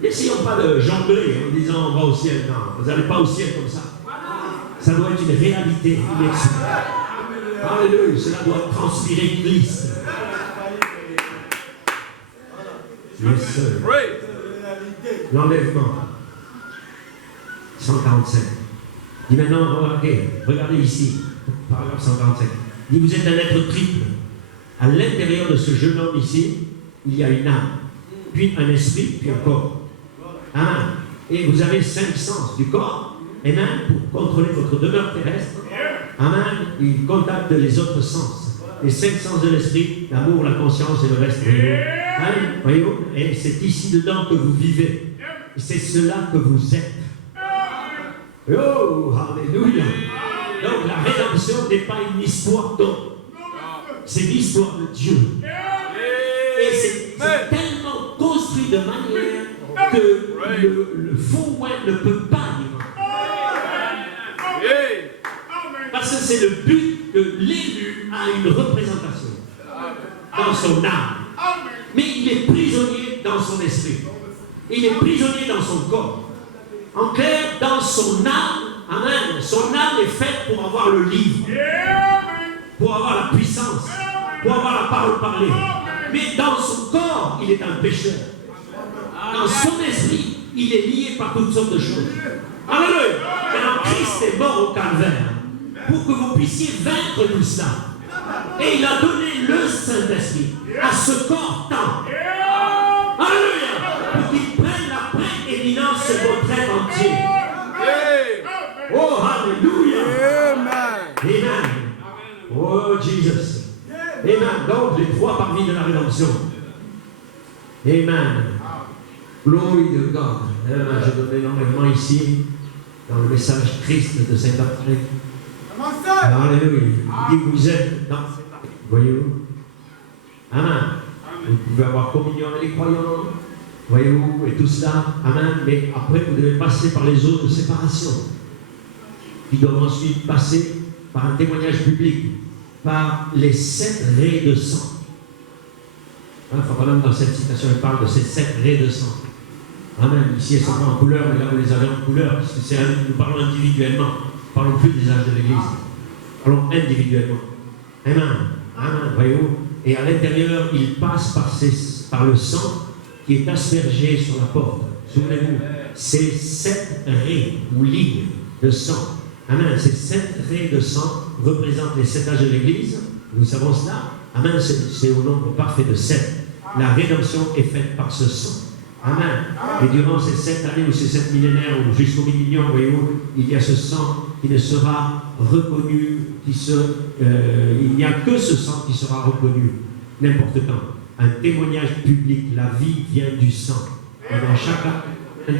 n'essayons pas de jongler en disant on va au ciel. Non, vous n'allez pas au ciel comme ça. Ça doit être une réalité, une expérience. Alléluia, cela doit transpirer Christ. Yes, sir. L'enlèvement. 145. Dit maintenant, regardez ici, paragraphe 145. Dit vous êtes un être triple. À l'intérieur de ce jeune homme ici, il y a une âme, puis un esprit, puis un corps. Amen. Et vous avez 5 sens du corps, et même pour contrôler votre demeure terrestre. Amen. Il contacte les autres sens. Les 5 sens de l'esprit, l'amour, la conscience et le reste. Amen. Voyez-vous? Et c'est ici dedans que vous vivez. Et c'est cela que vous êtes. Oh, alléluia. Donc la rédemption n'est pas une histoire d'homme. C'est l'histoire de Dieu. Et c'est tellement construit de manière que le faux ouais ne peut pas y rentrer. Parce que c'est le but que l'élu a une représentation dans son âme. Mais il est prisonnier dans son esprit. Il est prisonnier dans son corps. En clair, dans son âme, amen, son âme est faite pour avoir le livre, pour avoir la puissance, pour avoir la parole parlée. Mais dans son corps, il est un pécheur. Dans son esprit, il est lié par toutes sortes de choses. Alléluia. Maintenant, Christ est mort au calvaire pour que vous puissiez vaincre tout cela. Et il a donné le Saint-Esprit à ce corps-temps. Alléluia. Pour qu'il prenne la prééminence sur votre être entier. Oh, alléluia. Amen. Oh, Jesus. Amen. Donc, les 3 parvis de la rédemption. Amen. Glory to God. Amen. Je donne énormément ici, dans le message Christ de Saint-Patrick. Alléluia. Il dit vous êtes dans cette partie. Voyez-vous? Amen. Vous pouvez avoir communion avec les croyants. Voyez-vous? Et tout cela. Amen. Mais après, vous devez passer par les eaux de séparation. Qui doivent ensuite passer par un témoignage public. Par les 7 raies de sang. Quand dans cette citation, il parle de ces 7 raies de sang. Amen. Ici, elles sont pas en couleur, mais là, vous les avez en couleur, parce que nous parlons individuellement. Ne parlons plus des âges de l'Église. Parlons individuellement. Amen. Amen. Voyez-vous? Et à l'intérieur, il passe par le sang qui est aspergé sur la porte. Souvenez-vous, ces 7 raies ou lignes de sang. Amen. Ces 7 raies de sang représentent les 7 âges de l'Église. Nous savons cela. Amen, c'est au nombre parfait de 7. La rédemption est faite par ce sang. Amen. Et durant ces 7 années ou ces 7 millénaires ou jusqu'au millénium, voyez-vous, il y a ce sang qui ne sera reconnu, il n'y a que ce sang qui sera reconnu n'importe quand. Un témoignage public, la vie vient du sang. Et dans chaque année,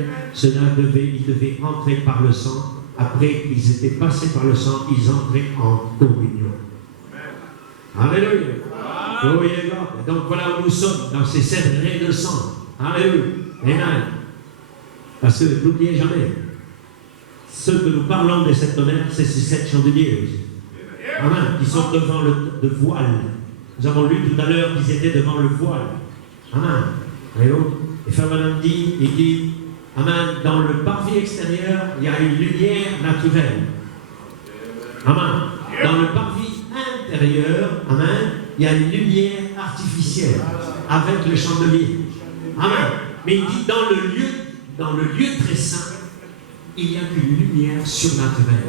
ils devaient entrer par le sang. Après qu'ils étaient passés par le sang, ils entraient en communion. Alléluia. Oh, donc voilà où nous sommes, dans ces 7 raies de sang. Alléluia. Amen. Parce que n'oubliez jamais, ce que nous parlons des 7 tonnerres, c'est ces 7 chandeliers. Amen. Qui sont devant le voile. Nous avons lu tout à l'heure qu'ils étaient devant le voile. Amen. Alléluia. Et Frère Madame dit, il dit, amen, dans le parvis extérieur, il y a une lumière naturelle. Amen. Dans le parvis intérieur, amen, il y a une lumière artificielle avec le chandelier. Amen. Mais il dit dans le lieu très saint, il n'y a qu'une lumière surnaturelle.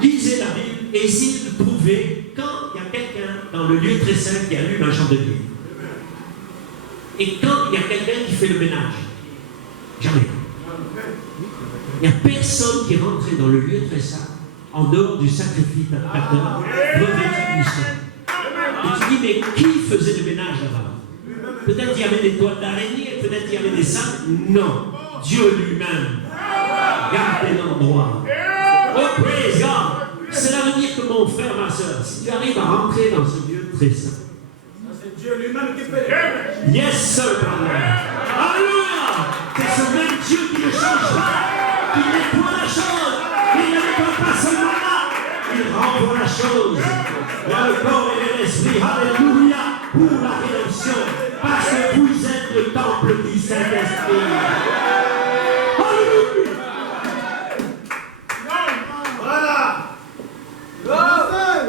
Lisez la Bible et essayez de trouver quand il y a quelqu'un dans le lieu très saint qui allume un chandelier. Et quand il y a quelqu'un qui fait le ménage. Jamais. Il n'y a personne qui est rentré dans le lieu très saint en dehors du sacrificateur revêtu du sang. Et tu dis, mais qui faisait le ménage là-bas? Peut-être il y avait des toiles d'araignée, peut-être il y avait des sacs. Non, Dieu lui-même. Gardez l'endroit. Oh, praise God. Cela veut dire que mon frère, ma soeur, si tu arrives à rentrer dans ce lieu très saint, C'est Dieu lui-même qui fait. yes, sir, brother. Alléluia. C'est ce même Dieu qui ne change pas, qui nettoie la chose. Il ne nettoie pas seulement là, il renvoie la chose. Dans le corps et l'esprit, alléluia, pour la rédemption. Parce que vous êtes le temple du Saint-Esprit. Alléluia. Voilà.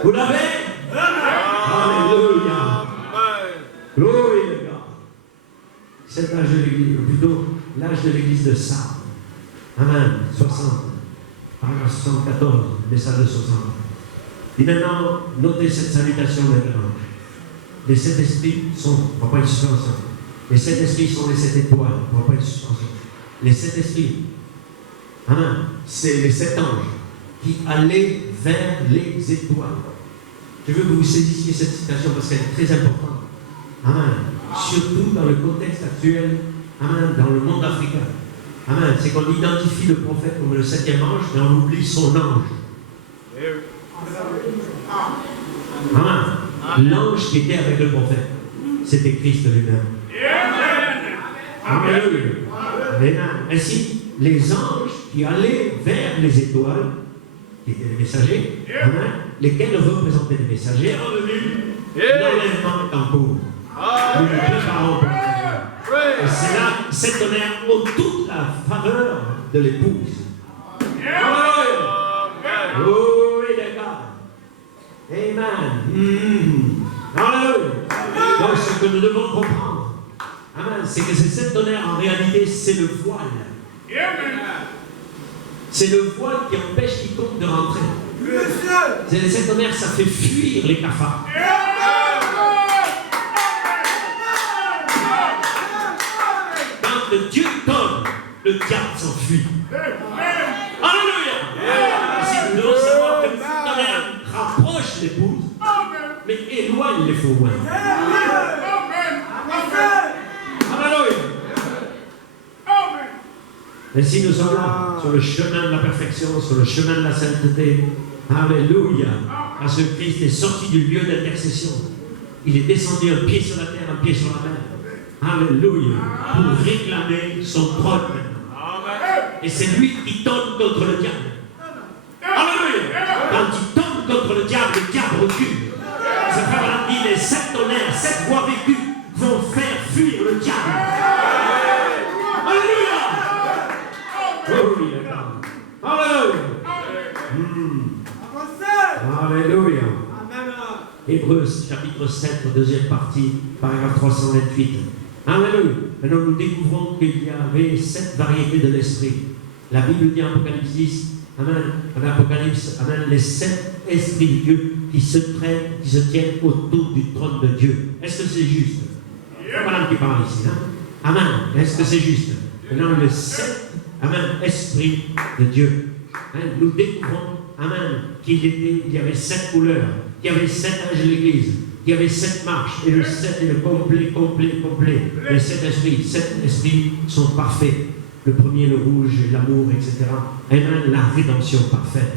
Vous l'avez? Alléluia. Gloire. C'est l'âge de l'Église, ou plutôt l'âge de l'Église de Sardes. Amen. 60. Paragraphe 74, message de 60. Et maintenant, notez cette salutation maintenant. Les 7 esprits sont, on va pas être suspension. Les 7 esprits sont les 7 étoiles, on va pas être suspension. Les 7 esprits, amen, c'est les 7 anges qui allaient vers les étoiles. Je veux que vous saisissiez cette citation parce qu'elle est très importante. Amen. Surtout dans le contexte actuel, amen, dans le monde africain. Amen. C'est qu'on identifie le prophète comme le 7e ange, mais on oublie son ange. Amen. L'ange qui était avec le prophète, c'était Christ lui-même. Amen. Amen. Ainsi, les anges qui allaient vers les étoiles, qui étaient les messagers, amen, lesquels représentaient les messagers, l'enlèvement est en cours. Nous nous préparons pour l'enlèvement. Et c'est là, cet tonnerre ont toute la faveur de l'épouse. Oh, oui, d'accord. Amen. Alléluia. Donc, ce que nous devons comprendre, amen, c'est que ces 7 tonnerres, en réalité, c'est le voile. C'est le voile qui empêche quiconque de rentrer. C'est les 7 tonnerres, ça fait fuir les cafards. Quand le Dieu donne, le diable s'enfuit. Alléluia. Si nous devons savoir que le tonnerre rapproche l'épouse, mais éloigne les faux voix. Alléluia. Ainsi nous sommes là, sur le chemin de la perfection, sur le chemin de la sainteté. Alléluia. Parce que Christ est sorti du lieu d'intercession. Il est descendu un pied sur la terre, un pied sur la mer. Alléluia. Pour réclamer son trône maintenant. Et c'est lui qui tombe contre le diable. Alléluia. Quand il tombe contre le diable recule. Ce frère a dit, les 7 tonnerres, 7 voix vécues vont faire fuir le diable. Alléluia. Alléluia. Alléluia. Hébreux chapitre 7, deuxième partie, paragraphe 328. Alléluia. Maintenant nous découvrons qu'il y avait 7 variétés de l'esprit. La Bible dit en Apocalypse 10 amen, en Apocalypse, amen, les 7 esprits de Dieu qui se tiennent autour du trône de Dieu. Est-ce que c'est juste? C'est madame qui parle ici, hein? Amen. Est-ce que c'est juste? Maintenant, les 7, amen, esprits de Dieu. Hein, nous découvrons, amen, qu'il y avait 7 couleurs, qu'il y avait 7 âges de l'Église, qu'il y avait 7 marches, et le 7 est le complet. Les 7 esprits sont parfaits. Le premier, le rouge, l'amour, etc. Amen, la rédemption parfaite.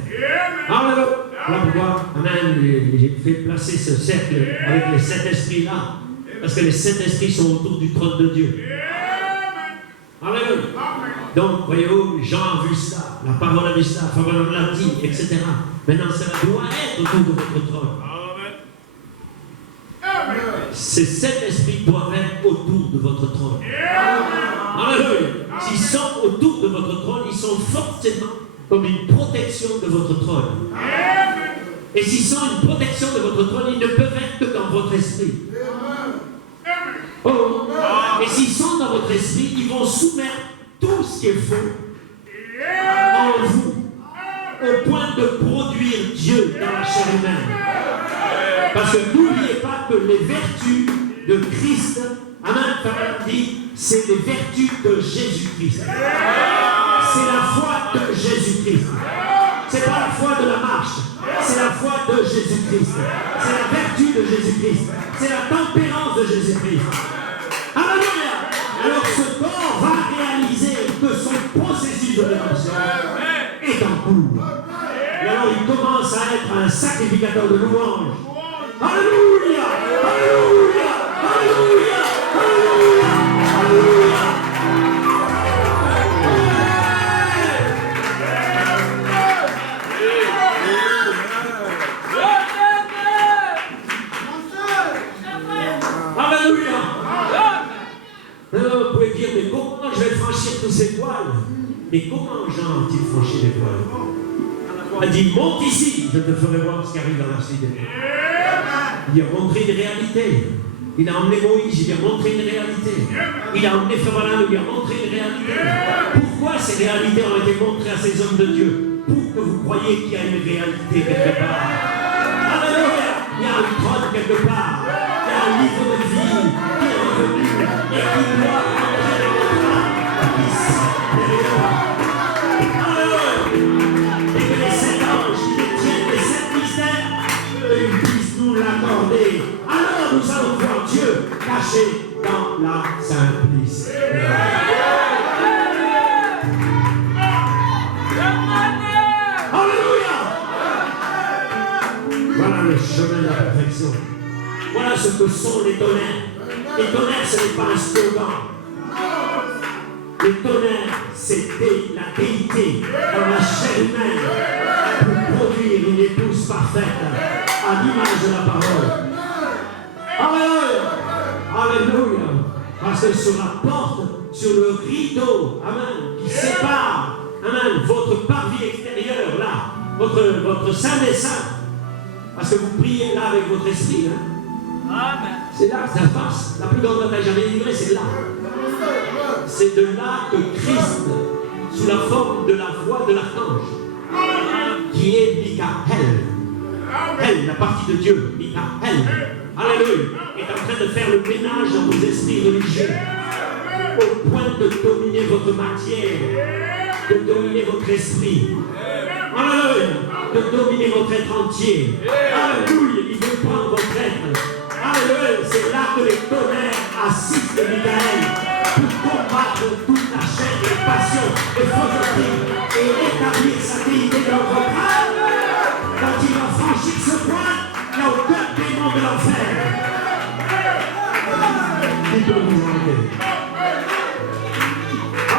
Alléluia. Voilà pourquoi, amen, j'ai fait placer ce cercle avec les 7 esprits-là, parce que les 7 esprits sont autour du trône de Dieu. Alléluia. Donc, voyez-vous, Jean a vu ça, la parole a vu ça, la parole l'a dit, etc. Maintenant, cela doit être autour de votre trône. Ces 7 esprits doivent être autour de votre trône. Alléluia. S'ils sont autour de votre trône, ils sont forcément comme une protection de votre trône. Et s'ils sont une protection de votre trône, ils ne peuvent être que dans votre esprit. Oh. Et s'ils sont dans votre esprit, ils vont soumettre tout ce qui est faux en vous, au point de produire Dieu dans la chair humaine. Parce que n'oubliez pas que les vertus de Christ, amen, comme on dit, c'est les vertus de Jésus-Christ. C'est la foi de Jésus-Christ. C'est pas la foi de la marche, c'est la foi de Jésus-Christ. C'est la vertu de Jésus-Christ. C'est la tempérance de Jésus-Christ. Alléluia. Alors ce corps va réaliser que son processus de rédemption est en cours. Et alors il commence à être un sacrificateur de louange. Alléluia. Alléluia. Alléluia. Alléluia. Alléluia. Alléluia. Vous pouvez dire, mais comment je vais franchir tous ces voiles? Mais comment Jean a-t-il franchi les voiles? Il a dit, monte ici, je te ferai voir ce qui arrive dans la suite des temps. Il a montré une réalité. Il a emmené Moïse, il a montré une réalité. Il a emmené Pharaon, il a montré une réalité. Pourquoi ces réalités ont été montrées à ces hommes de Dieu? Pour que vous croyiez qu'il y a une réalité quelque part. Alléluia. Il y a un trône quelque part. Il y a un livre de vie qui est revenu et qui doit entrer dans votre âme. Et que les 7 anges qui détiennent les 7 mystères, ils puissent nous l'accorder. Alors nous allons voir Dieu caché dans la simplicité. Alléluia. Voilà le chemin de la perfection. Voilà ce que sont les tonnerres. Les tonnerres, ce n'est pas un slogan. Les tonnerres, c'est la déité dans la chair humaine pour produire une épouse parfaite à l'image de la parole. Alléluia. Alléluia. Parce que sur la porte, sur le rideau, amen, qui sépare, amen, votre parvis extérieur, là, votre saint des saints, parce que vous priez là avec votre esprit, hein. Amen. C'est là que ça passe. La plus grande bataille jamais livrée, c'est là. C'est de là que Christ, sous la forme de la voix de l'archange, qui est Michael, elle, la partie de Dieu, Michael, alléluia, est en train de faire le ménage dans vos esprits religieux, au point de dominer votre matière, de dominer votre esprit, alléluia, de dominer votre être entier, alléluia, il veut prendre votre être. Alléluia, c'est là que les tonnerres assistent Michael pour combattre toute la chair, les passions, les fausses doctrines et établir sa déité dans votre âme. Quand il va franchir ce point, il n'y a aucun démon de l'enfer qui peut vous enlever.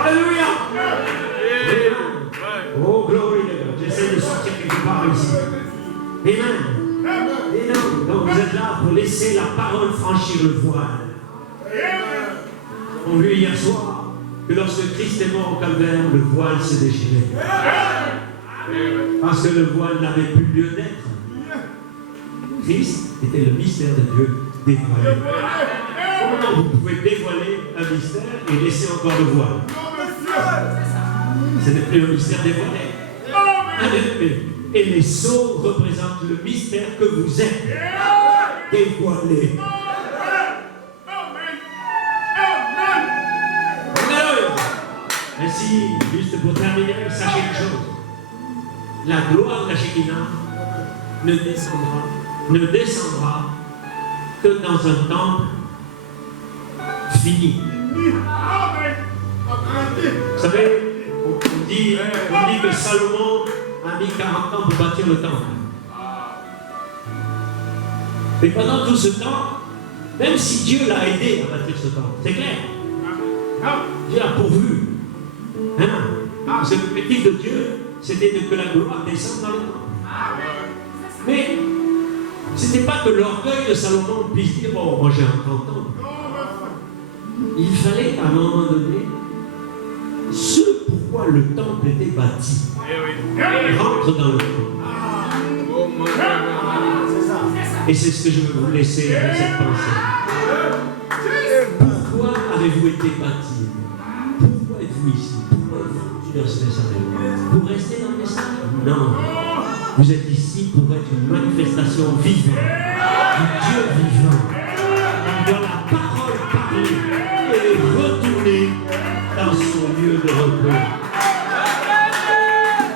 Alléluia. Oh, glory to God. J'essaie de sortir quelque part ici. Amen. Et non, donc vous êtes là pour laisser la parole franchir le voile. On a vu hier soir que lorsque Christ est mort au calvaire, le voile s'est déchiré. Parce que le voile n'avait plus lieu d'être. Christ était le mystère de Dieu dévoilé. Comment vous pouvez dévoiler un mystère et laisser encore le voile? Ce n'est plus un mystère dévoilé. Et les sceaux représentent le mystère que vous êtes. Dévoilé. Ainsi, juste pour terminer, sachez une chose. La gloire de la Shekinah ne descendra que dans un temple fini. Vous savez, on dit que Salomon a mis 40 ans pour bâtir le temple. Mais pendant tout ce temps, même si Dieu l'a aidé à bâtir ce temple, c'est clair, Dieu a pourvu. L'objectif de Dieu, c'était que la gloire descende dans le temple. Mais ce n'était pas que l'orgueil de Salomon puisse dire, oh, moi j'ai un grand temple. Il fallait à un moment donné ce pourquoi le temple était bâti. Rentre dans le temple. Et c'est ce que je veux vous laisser avec cette pensée. Pourquoi avez-vous été bâti? Pourquoi êtes-vous ici? Pourquoi êtes-vous dans ce message? Pour rester dans le message? Non. Vous êtes ici pour être une manifestation vivante du Dieu vivant. Dans la parole parlée et retourner dans son lieu de repos.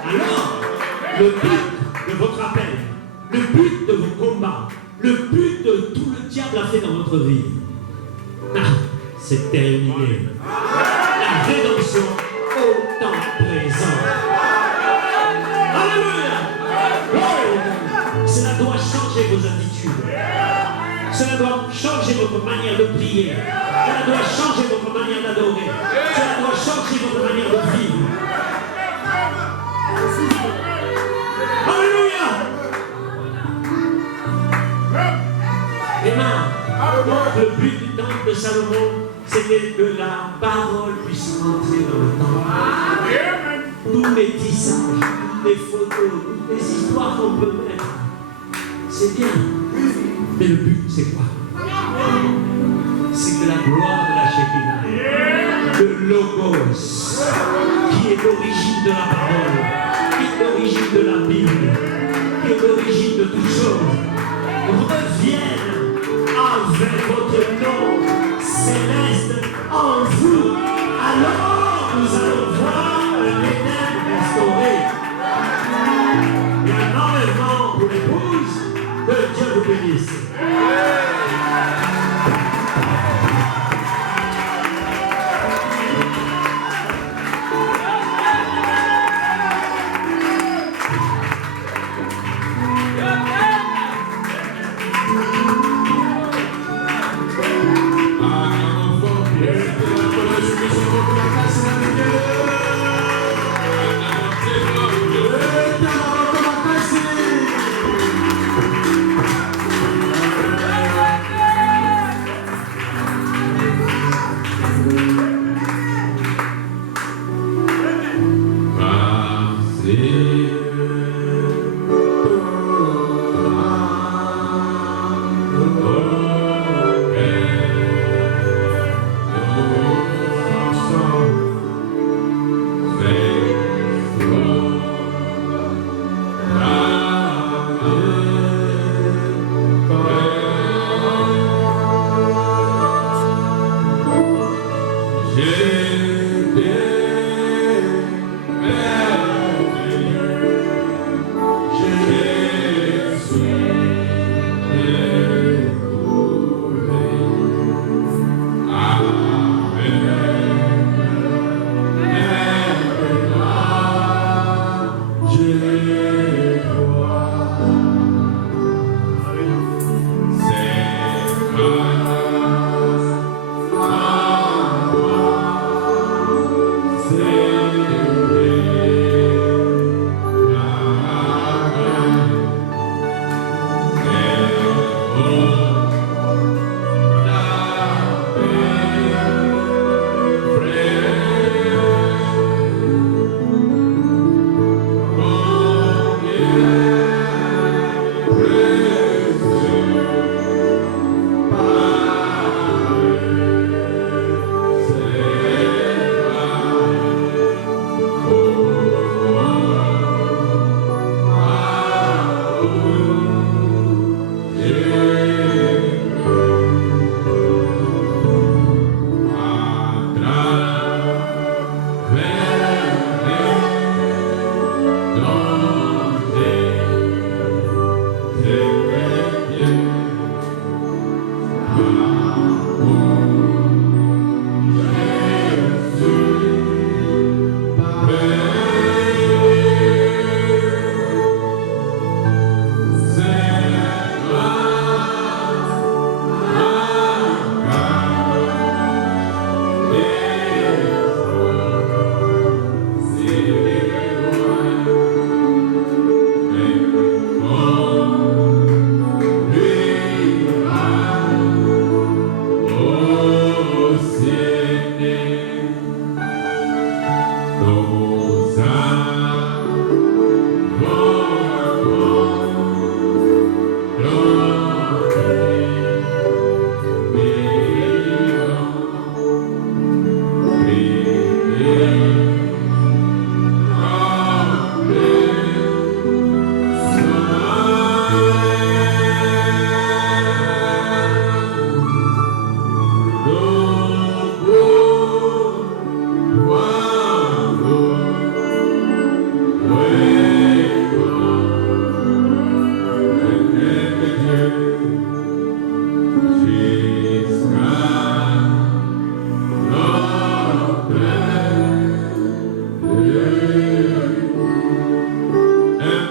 Alors, le but de votre appel, le but de vos combats, le but de tout le diable a fait dans votre vie, c'est terminé. La rédemption au temps présent. Alléluia! Cela doit changer vos attitudes. Cela doit changer votre manière de prier. Cela doit changer votre manière d'adorer. Cela doit changer votre manière de vivre. Alléluia! Amen. Le but du temple de Salomon, c'était que la parole puisse rentrer dans le temple. Tous les tissages, toutes les photos, toutes les histoires qu'on peut mettre, c'est bien. Mais le but, c'est quoi? C'est que la gloire de la Shekinah, le Logos, qui est l'origine de la parole, qui est l'origine de la Bible, qui est l'origine de toutes choses, revienne avec votre nom céleste en vous. Alors nous allons voir l'Éden restauré. Il y a un enlèvement pour l'épouse. Que Dieu vous bénisse.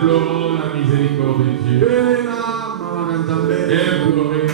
Implorons la miséricorde de Dieu. Implorez.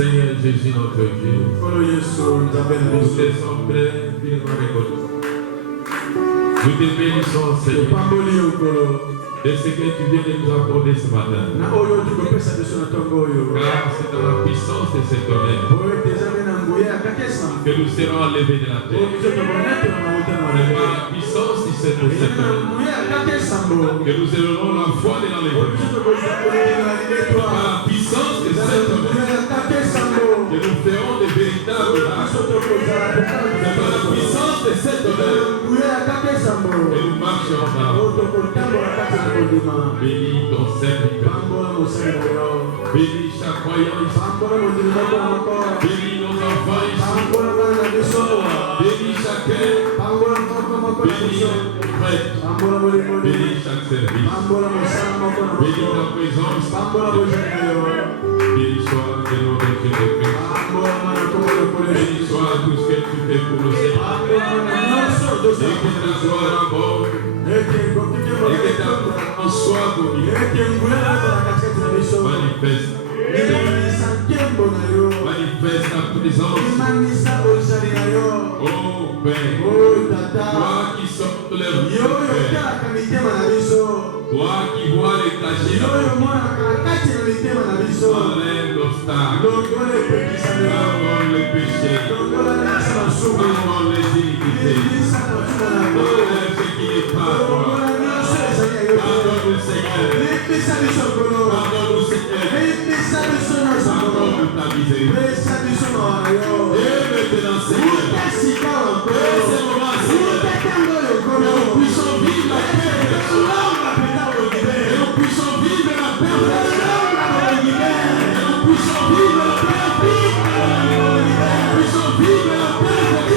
Seigneur Jésus notre Dieu, nous te sommes pleinement reconnaissants. Nous te bénissons, Seigneur, de ce que tu viens de nous accorder ce matin. Car c'est dans la puissance de cet honneur que nous serons enlevés de la terre. C'est par la puissance de cet honneur que nous élevons la foi de l'enlèvement. Par la puissance de cet honneur que nous ferons des véritables actes. C'est par la puissance de cet honneur que nous marcherons dans la voie. Bénis ton serviteur. Bénis chaque croyant ici. Bénis nos enfants ici. Bénis chacun. Bénis nos prêtres. Bénis chaque service. Bénis ta présence. Bénis soit le nom de Jésus-Christ. Bénis soit tout ce que tu fais pour nous, Seigneur. Et que ta gloire aborde. Et que ta présence soit connue. Manifeste. Manifeste ta présence. Oh Père, toi qui sors de l'air, toi qui vois les cachets, enlève l'obstacle, pardonne le péché, pardonne les iniquités, enlève ce qui n'est pas toi. Pardonne-nous, Seigneur. Pardonne-nous, Seigneur. Pardonne-nous ta miséricorde. Et maintenant, Seigneur, et c'est moment, Seigneur, que nous puissions vivre la perfection. Que nous puissions vivre la perfection. Que nous puissions vivre la perfection. Que nous puissions vivre la perfection. Que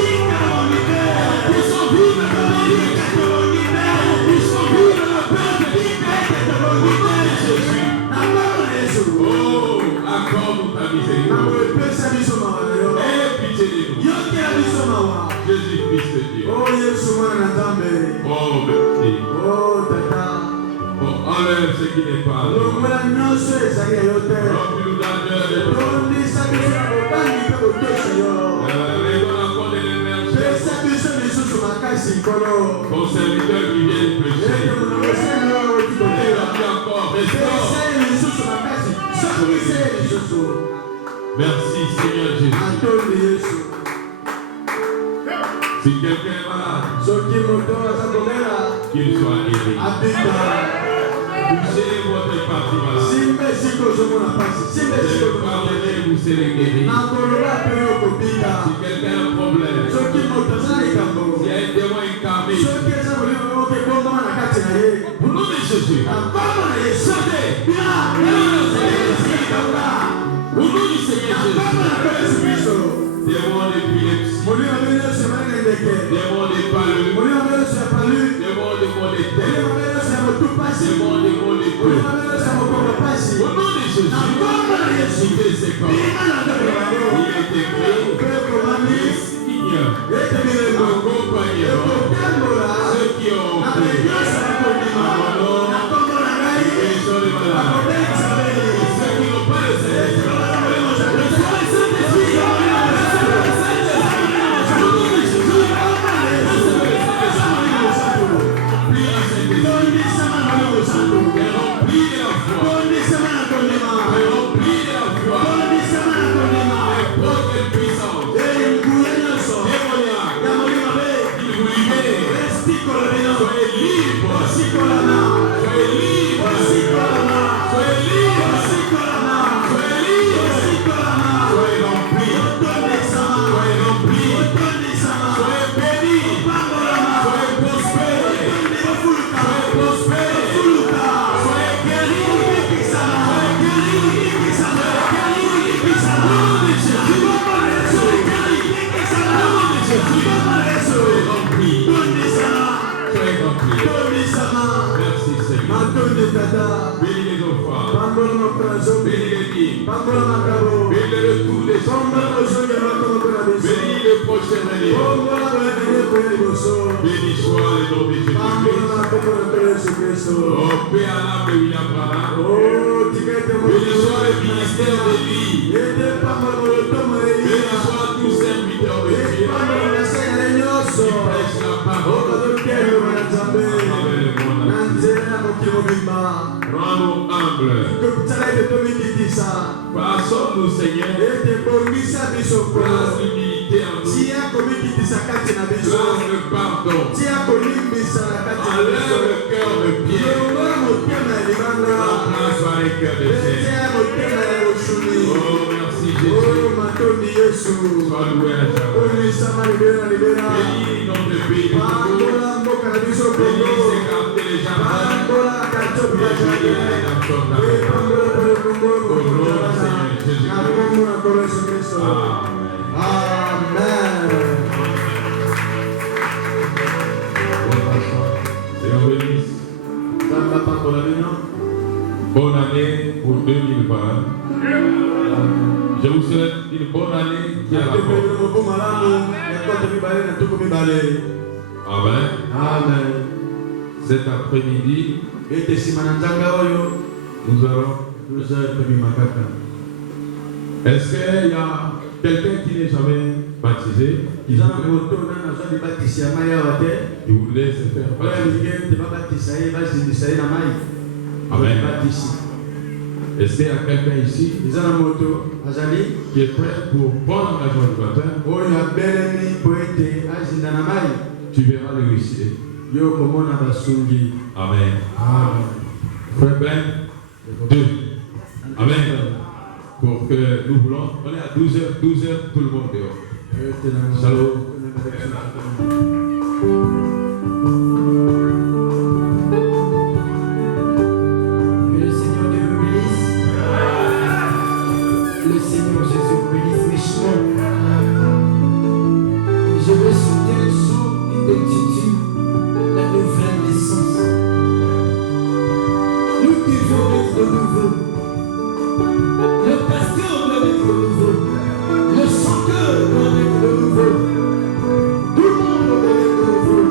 nous puissions vivre la perfection. Oh, accorde ta miséricorde. Aie pitié de nous. Jésus-Christ Dieu. Oh, merci. Oh, enlève ce qui n'est pas. Remplis-nous d'ardeur et de redonne encore de l'énergie. Ton serviteur qui vient de pécher. Merci Seigneur Jésus. Si quelqu'un est malade, qu'il soit guéri. Touchez votre partie malade. Je parlerai, vous serez guéri. Si quelqu'un a un problème, s'il y a un démon incarné, au nom de Jésus, au nom du Seigneur Jésus, démon d'épilepsie, démon de palud, démon de maux de tête, démon de maux de cou. Au nom de Jésus, quittez ces Passons-nous, Seigneur, grâce d'humilité en nous, grâce de pardon, enlève le cœur de pierre, remplace par les cœurs de pierre. Oh, merci Jésus, sois loué à jamais. Bénis notre pays, bénis ces quartiers, les jardins, bénis les nations d'Afrique. Au nom du Seigneur Jésus-Christ. Amen. Seigneur bénisse. Bonne année pour 2020. Je vous souhaite une bonne année qui est à la porte. Amen. Amen. Cet après-midi, nous allons. Est-ce qu'il y a quelqu'un qui n'est jamais baptisé? Il voulait se faire baptiser. Amen. Est-ce qu'il y a quelqu'un ici qui est prêt pour prendre l'engagement du baptême? Tu verras le réussir. Amen. Frère Ben, 2. Amen. Pour que nous voulons, on est à 12h, tout le monde dehors. Shalom. Que le Seigneur Dieu vous bénisse. Le Seigneur Jésus vous bénisse richement. Je vais chanter un chant intitulé La nouvelle naissance. Nous devons être nouveaux. Le pasteur doit être nouveau. Le chanteur doit être nouveau. Tout le monde doit être nouveau.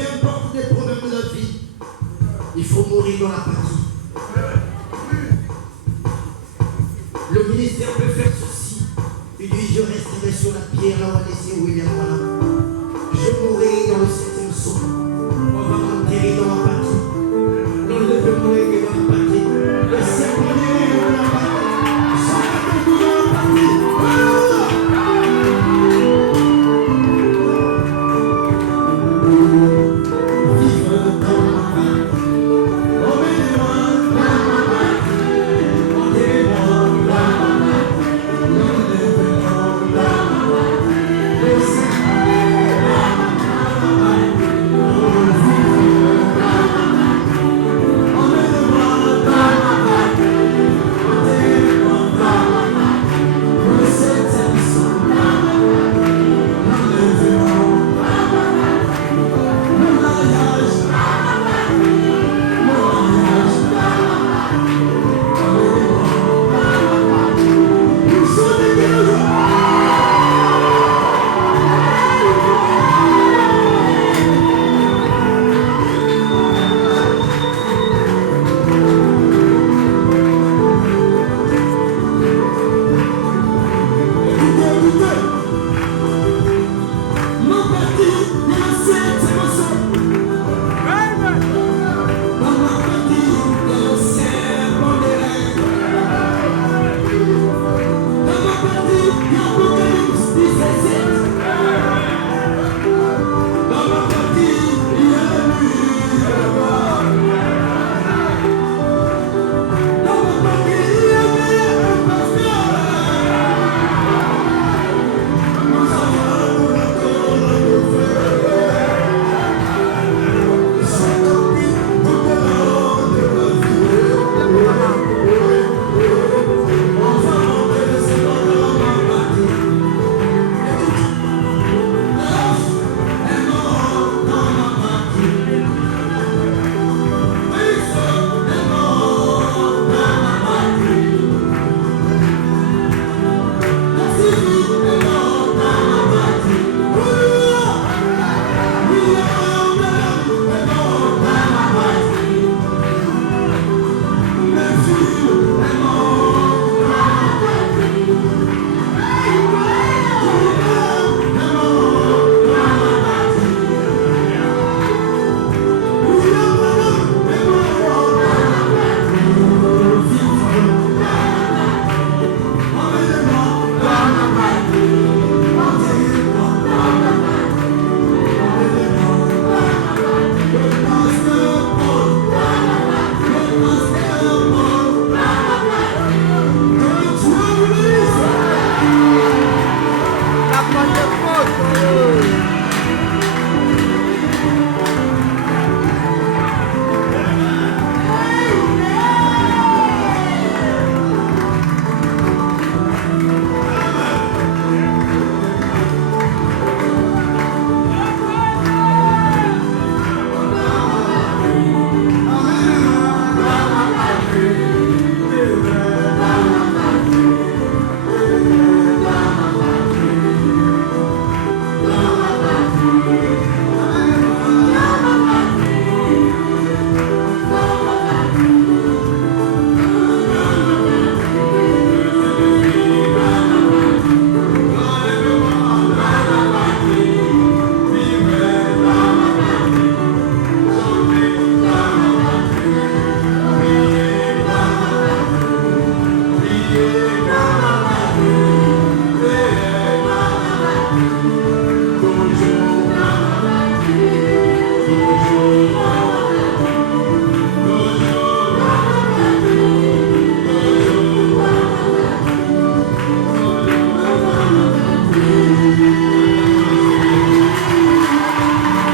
importe les problèmes de la vie, il faut mourir dans l'apathie. Le ministère peut faire ceci. Il dit, je resterai sur la pierre là où a laissé William Branham. Je mourrai dans le 7e saut. On va m'enterrer dans l'apathie. L'on ne peut mourir que dans l'apathie. Le serpent est dans l'apathie. Sans attendre dans l'apathie. Voilà.